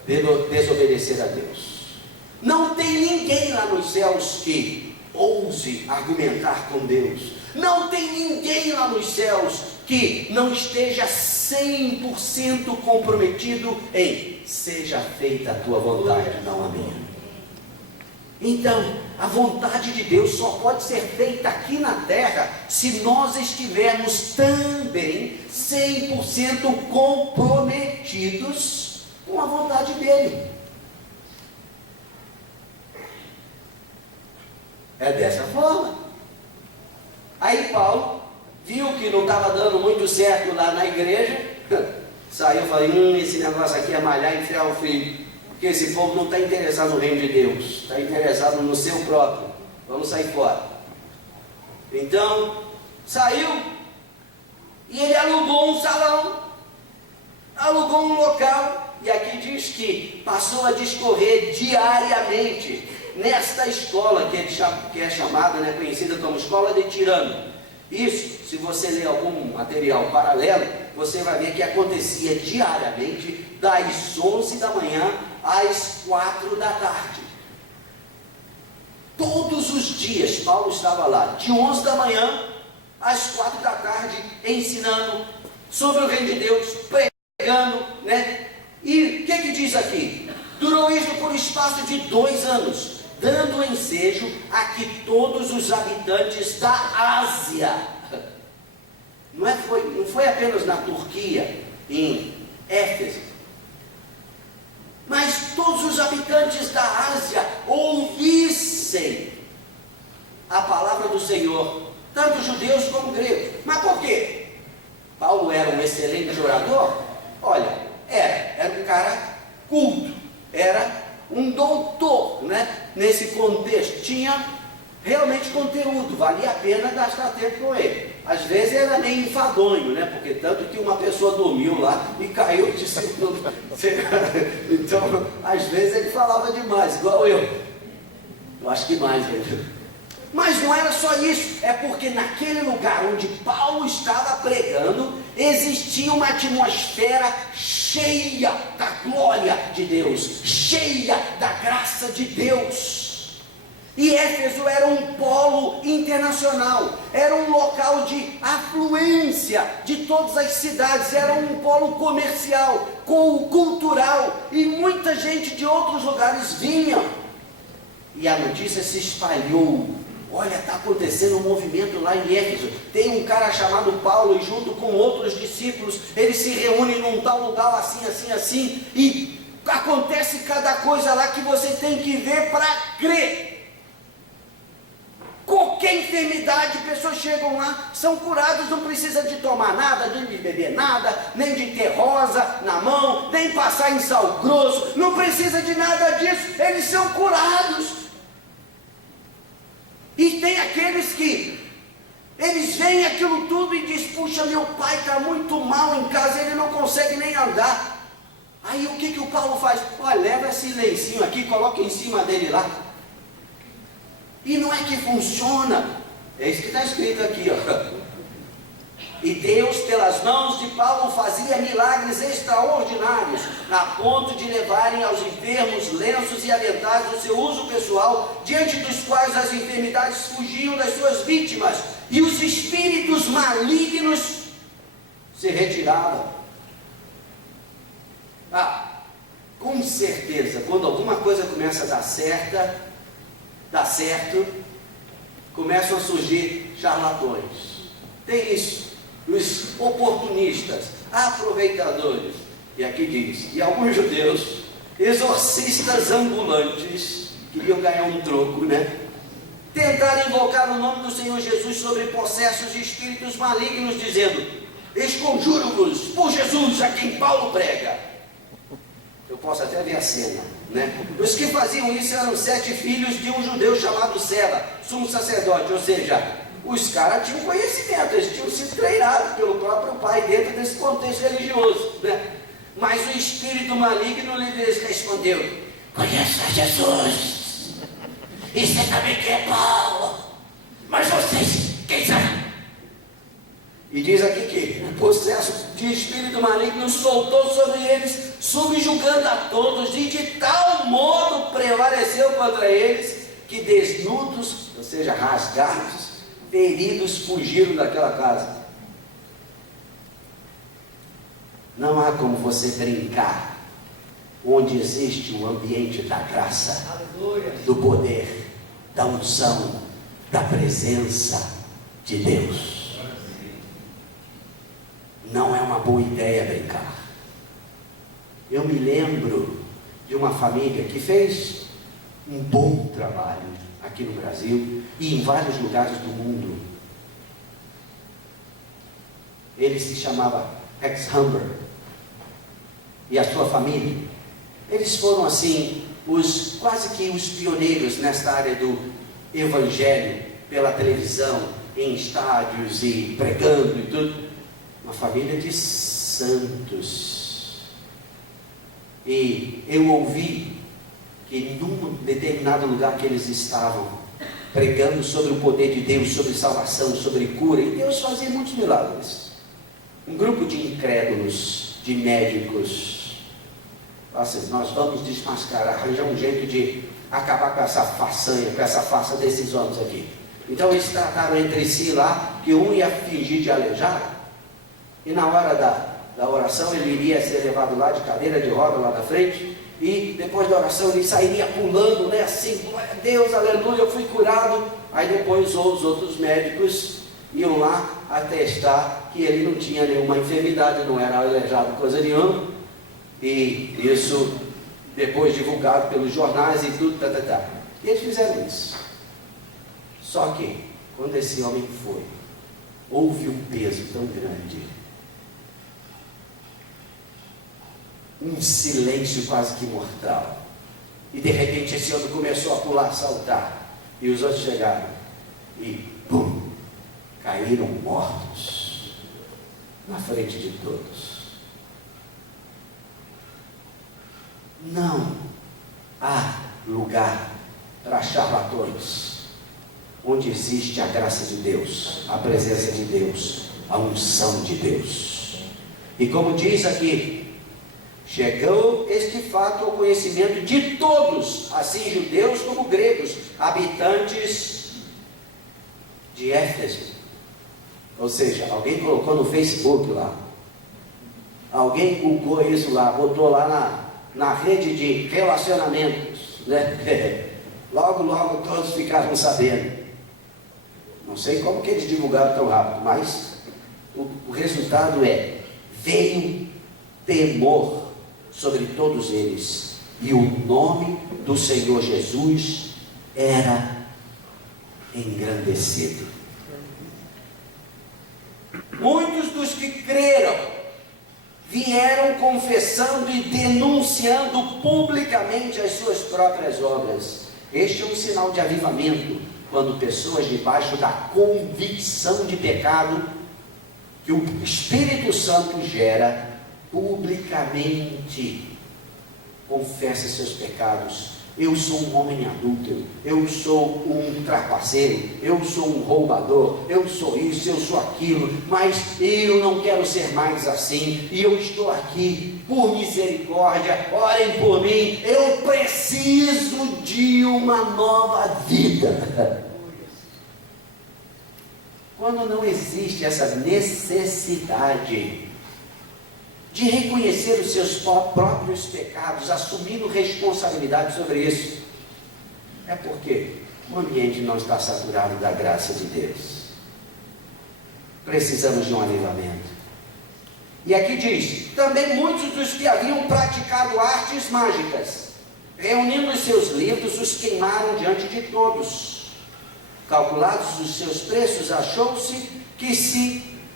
desobedecer a Deus. Não tem ninguém lá nos céus que ouse argumentar com Deus. Não tem ninguém lá nos céus que não esteja 100% comprometido em: seja feita a tua vontade, não a minha. Então, a vontade de Deus só pode ser feita aqui na terra se nós estivermos também 100% comprometidos com a vontade dele. É dessa forma. Aí Paulo viu que não estava dando muito certo lá na igreja, saiu e falou: esse negócio aqui é malhar e enfiar o filho. Porque esse povo não está interessado no reino de Deus, está interessado no seu próprio. Vamos sair fora. Então, saiu e ele alugou um salão, alugou um local, e aqui diz que passou a discorrer diariamente nesta escola que é chamada, conhecida como Escola de Tirano. Isso, se você ler algum material paralelo, você vai ver que acontecia diariamente, das 11 da manhã às 4 da tarde. Todos os dias Paulo estava lá, de 11 da manhã às 4 da tarde, ensinando sobre o reino de Deus, pregando, E o que diz aqui? Durou isso por espaço de 2 anos, dando ensejo a que todos os habitantes da Ásia, não foi apenas na Turquia, em Éfeso, mas todos os habitantes da Ásia ouvissem a palavra do Senhor, tanto judeus como gregos. Mas por quê? Paulo era um excelente orador? Olha, era um cara culto, era um doutor, nesse contexto, tinha realmente conteúdo, valia a pena gastar tempo com ele. Às vezes era meio enfadonho, porque tanto que uma pessoa dormiu lá e caiu de segundo. Então, às vezes ele falava demais, igual eu acho que mais ainda. Mas não era só isso, é porque naquele lugar onde Paulo estava pregando, existia uma atmosfera cheia da glória de Deus, cheia da graça de Deus. E Éfeso era um polo internacional, era um local de afluência de todas as cidades, era um polo comercial, cultural, e muita gente de outros lugares vinha. E a notícia se espalhou: olha, está acontecendo um movimento lá em Éfeso, tem um cara chamado Paulo, e junto com outros discípulos, eles se reúnem num tal lugar assim, e acontece cada coisa lá que você tem que ver para crer. Qualquer enfermidade, pessoas chegam lá, são curadas, não precisa de tomar nada, nem de beber nada, nem de ter rosa na mão, nem passar em sal grosso, não precisa de nada disso, eles são curados. E tem aqueles que, eles veem aquilo tudo e dizem: puxa, meu pai está muito mal em casa, ele não consegue nem andar. Aí o que o Paulo faz? Olha, leva esse lencinho aqui, coloca em cima dele lá. E não é que funciona, é isso que está escrito aqui, E Deus, pelas mãos de Paulo, fazia milagres extraordinários, a ponto de levarem aos enfermos lenços e aventais do seu uso pessoal, diante dos quais as enfermidades fugiam das suas vítimas, e os espíritos malignos se retiravam. Com certeza, quando alguma coisa começa a dar certo, começam a surgir charlatões. Tem isso. Os oportunistas, aproveitadores. E aqui diz, e alguns judeus, exorcistas ambulantes, queriam ganhar um troco, né? Tentaram invocar o nome do Senhor Jesus sobre possessos de espíritos malignos, dizendo: esconjuro-vos por Jesus, a quem Paulo prega. Eu posso até ver a cena, né? Os que faziam isso eram 7 filhos de um judeu chamado Sela, sumo sacerdote, ou seja, os caras tinham conhecimento, eles tinham sido treinados pelo próprio pai dentro desse contexto religioso, né? Mas o espírito maligno lhes respondeu: conheço a Jesus, e você também quer Paulo, mas vocês, quem são? E diz aqui que o processo de espírito maligno soltou sobre eles, subjugando a todos, e de tal modo prevaleceu contra eles, que desnudos, ou seja, rasgados, feridos, fugiram daquela casa. Não há como você brincar onde existe o ambiente da graça, do poder, da unção, da presença de Deus. Não é uma boa ideia brincar. Eu me lembro de uma família que fez um bom trabalho aqui no Brasil e em vários lugares do mundo. Ele se chamava Rex Humber e a sua família. Eles foram assim, quase que os pioneiros nesta área do evangelho, pela televisão, em estádios e pregando e tudo. Uma família de santos. E eu ouvi que num determinado lugar que eles estavam, pregando sobre o poder de Deus, sobre salvação, sobre cura, e Deus fazia muitos milagres. Um grupo de incrédulos, de médicos, assim, nós vamos desmascarar, arranjar um jeito de acabar com essa façanha, com essa farsa desses homens aqui. Então eles trataram entre si lá, que um ia fingir de aleijado, e na hora da oração ele iria ser levado lá de cadeira de roda lá na frente, e depois da oração ele sairia pulando, né, assim, glória a Deus, aleluia, eu fui curado. Aí depois os outros médicos iam lá atestar que ele não tinha nenhuma enfermidade, não era aleijado, coisa nenhuma, e isso depois divulgado pelos jornais e tudo, E eles fizeram isso. Só que quando esse homem foi, houve um peso tão grande, um silêncio quase que mortal, e de repente esse homem começou a pular, a saltar, e os outros chegaram e pum, caíram mortos na frente de todos. Não há lugar para charlatões onde existe a graça de Deus, a presença de Deus, a unção de Deus. E como diz aqui, chegou este fato ao conhecimento de todos, assim judeus como gregos, habitantes de Éfeso. Ou seja, alguém colocou no Facebook lá, alguém googou isso lá, botou lá na rede de relacionamentos, né? Logo todos ficaram sabendo. Não sei como que eles divulgaram tão rápido, mas o resultado veio temor sobre todos eles, e o nome do Senhor Jesus era engrandecido. Muitos dos que creram vieram confessando e denunciando publicamente as suas próprias obras. Este é um sinal de avivamento, quando pessoas debaixo da convicção de pecado que o Espírito Santo gera, publicamente confessam seus pecados Eu sou um homem adúltero, eu sou um trapaceiro, eu sou um roubador, eu sou isso, eu sou aquilo, mas eu não quero ser mais assim, e eu estou aqui por misericórdia, orem por mim, eu preciso de uma nova vida. Quando não existe essa necessidade de reconhecer os seus próprios pecados, assumindo responsabilidade sobre isso, é porque o ambiente não está saturado da graça de Deus. Precisamos de um avivamento. E aqui diz, também muitos dos que haviam praticado artes mágicas, reunindo os seus livros, os queimaram diante de todos. Calculados os seus preços, achou-se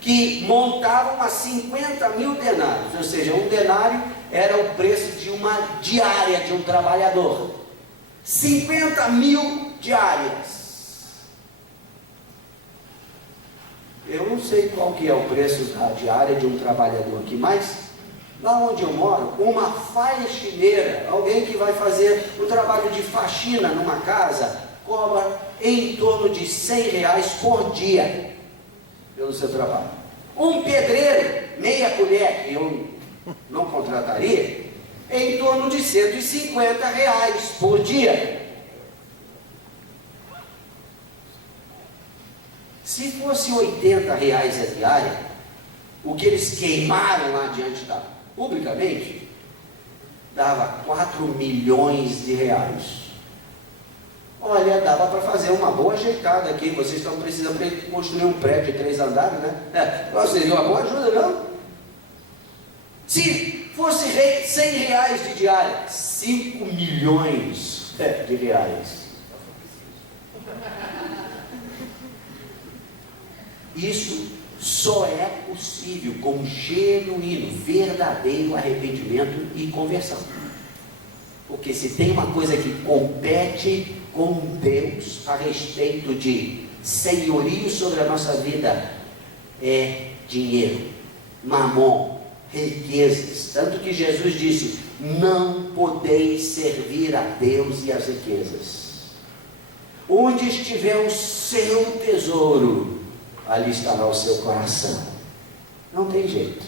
que montavam a 50 mil denários, ou seja, um denário era o preço de uma diária de um trabalhador. 50 mil diárias. Eu não sei qual que é o preço da diária de um trabalhador aqui, mas lá onde eu moro, uma faxineira, alguém que vai fazer o trabalho de faxina numa casa, cobra em torno de R$100 por dia pelo seu trabalho. Um pedreiro, meia colher, que eu não contrataria, em torno de R$150 por dia. Se fosse R$80 a diária, o que eles queimaram lá diante publicamente, dava R$4 milhões. Olha, dava para fazer uma boa ajeitada aqui. Vocês estão precisando construir um prédio de 3 andares, né? Seria uma boa ajuda, não? Se fosse R$100 de diária, 5 milhões de reais. Isso só é possível com genuíno, verdadeiro arrependimento e conversão. Porque se tem uma coisa que compete com Deus a respeito de senhorio sobre a nossa vida, é dinheiro, mamon, riquezas. Tanto que Jesus disse, não podeis servir a Deus e as riquezas. Onde estiver o seu tesouro, ali estará o seu coração. Não tem jeito.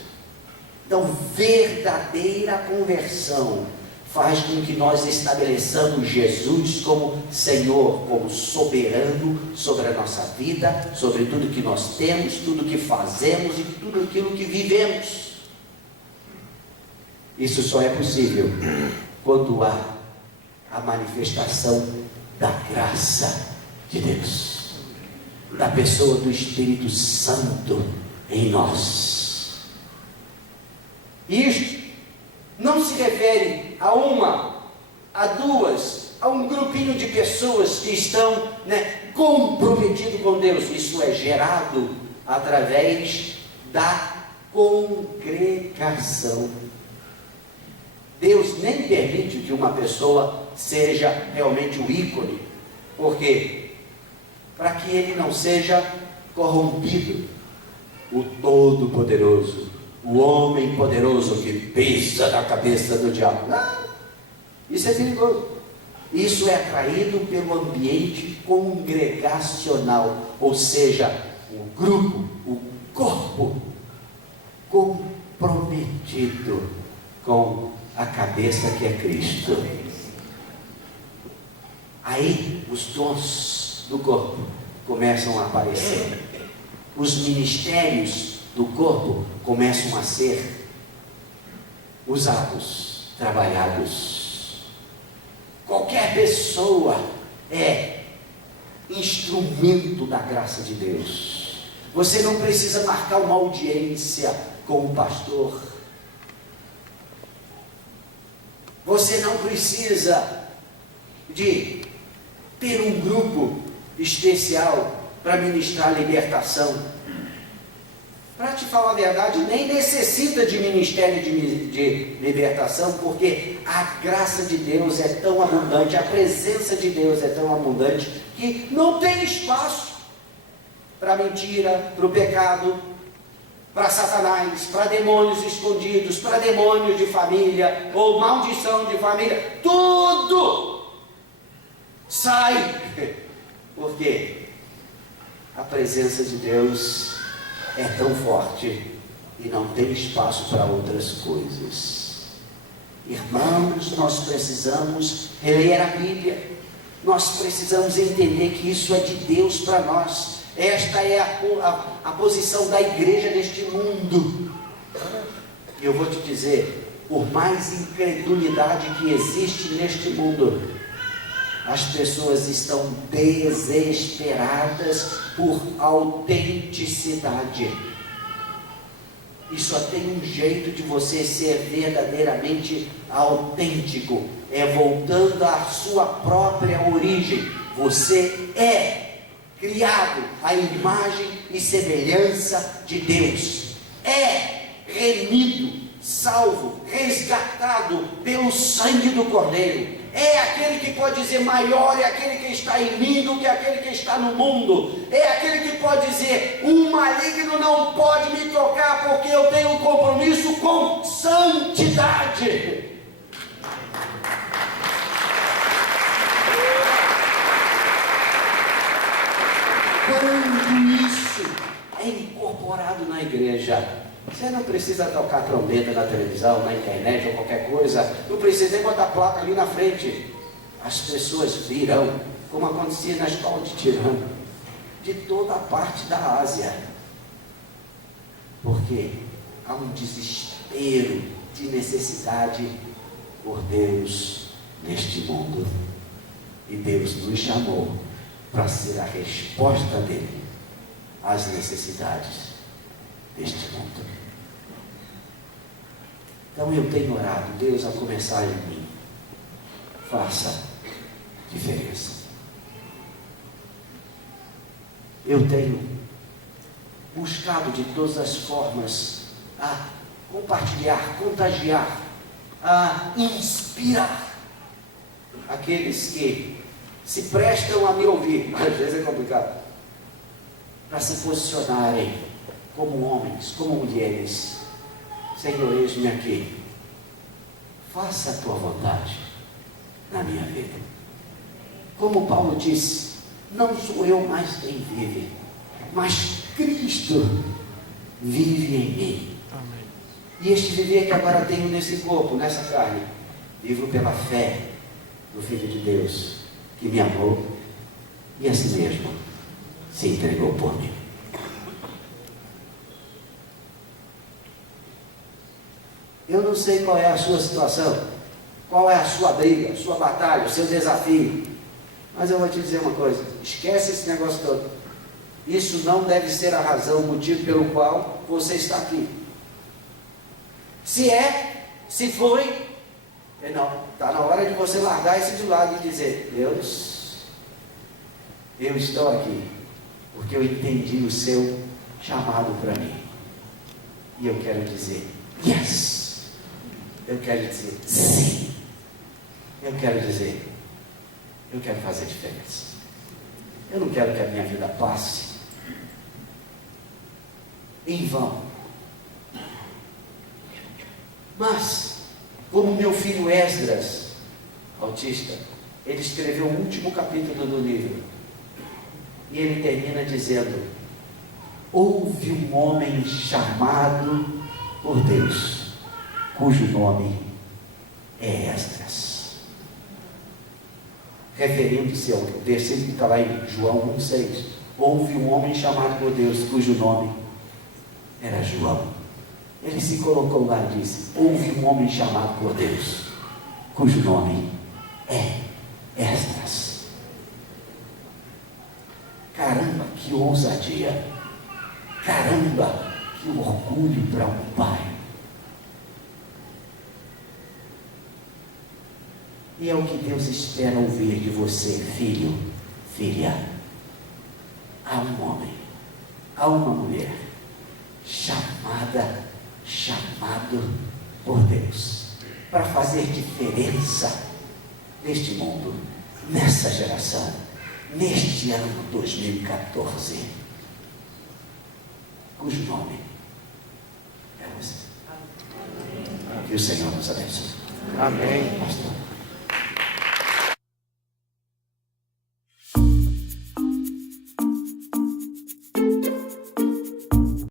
Então, verdadeira conversão faz com que nós estabeleçamos Jesus como Senhor, como soberano sobre a nossa vida, sobre tudo que nós temos, tudo que fazemos e tudo aquilo que vivemos. Isso só é possível quando há a manifestação da graça de Deus, da pessoa do Espírito Santo em nós. Isto não se refere a uma, a duas, a um grupinho de pessoas que estão comprometidos com Deus. Isso é gerado através da congregação. Deus nem permite que uma pessoa seja realmente o ícone, porque para que ele não seja corrompido, o Todo-Poderoso, o homem poderoso que pisa na cabeça do diabo. Não, isso é perigoso. Isso é atraído pelo ambiente congregacional, ou seja, o grupo, o corpo comprometido com a cabeça que é Cristo. Aí os dons do corpo começam a aparecer. Os ministérios do corpo começam a ser usados, trabalhados. Qualquer pessoa é instrumento da graça de Deus. Você não precisa marcar uma audiência com o pastor. Você não precisa de ter um grupo especial para ministrar libertação. Para te falar a verdade, nem necessita de ministério de libertação, porque a graça de Deus é tão abundante, a presença de Deus é tão abundante, que não tem espaço para mentira, para o pecado, para Satanás, para demônios escondidos, para demônios de família, ou maldição de família. Tudo Sai! Porque a presença de Deus é tão forte e não tem espaço para outras coisas. Irmãos, nós precisamos reler a Bíblia. Nós precisamos entender que isso é de Deus para nós. Esta é a posição da igreja neste mundo. E eu vou te dizer, por mais incredulidade que existe neste mundo, as pessoas estão desesperadas por autenticidade. E só tem um jeito de você ser verdadeiramente autêntico, é voltando à sua própria origem. Você é criado à imagem e semelhança de Deus, é remido, salvo, resgatado pelo sangue do Cordeiro. É aquele que pode dizer: maior é aquele que está em mim do que aquele que está no mundo. É aquele que pode dizer: o maligno não pode me tocar, porque eu tenho um compromisso com santidade. Quando isso é incorporado na igreja, você não precisa tocar trombeta na televisão, na internet ou qualquer coisa, não precisa nem botar placa ali na frente. As pessoas virão, como acontecia na escola de Tirano, de toda a parte da Ásia, porque há um desespero de necessidade por Deus neste mundo, e Deus nos chamou para ser a resposta dele às necessidades deste mundo. Então eu tenho orado: Deus, a começar em mim, faça diferença. Eu tenho buscado de todas as formas a compartilhar, contagiar, a inspirar aqueles que se prestam a me ouvir, às vezes é complicado, para se posicionarem como homens, como mulheres. Senhor, eis-me aqui, faça a tua vontade na minha vida. Como Paulo disse: não sou eu mais quem vive, mas Cristo vive em mim. Amém. E este viver que agora tenho nesse corpo, nessa carne, vivo pela fé no Filho de Deus, que me amou e assim mesmo se entregou por mim. Eu não sei qual é a sua situação, qual é a sua briga, a sua batalha, o seu desafio, mas eu vou te dizer uma coisa: esquece esse negócio todo. Isso não deve ser a razão, o motivo pelo qual você está aqui. Se é, se foi, não, está na hora de você largar isso de lado e dizer: Deus, eu estou aqui porque eu entendi o seu chamado para mim, e eu quero dizer yes. Eu quero dizer sim. Eu quero dizer: eu quero fazer diferença. Eu não quero que a minha vida passe em vão. Mas, como meu filho Esdras, autista, ele escreveu o último capítulo do livro, e ele termina dizendo: houve um homem chamado por Deus, cujo nome é Esdras. Referindo-se ao versículo que está lá em João 1,6. Houve um homem chamado por Deus, cujo nome era João. Ele se colocou lá e disse: houve um homem chamado por Deus, cujo nome é Esdras. Caramba, que ousadia! Caramba, que orgulho para um pai! E é o que Deus espera ouvir de você, filho, filha. Há um homem, há uma mulher chamado por Deus para fazer diferença neste mundo, nessa geração, neste ano 2014, cujo nome é você. Que o Senhor nos abençoe. Amém. Pastor.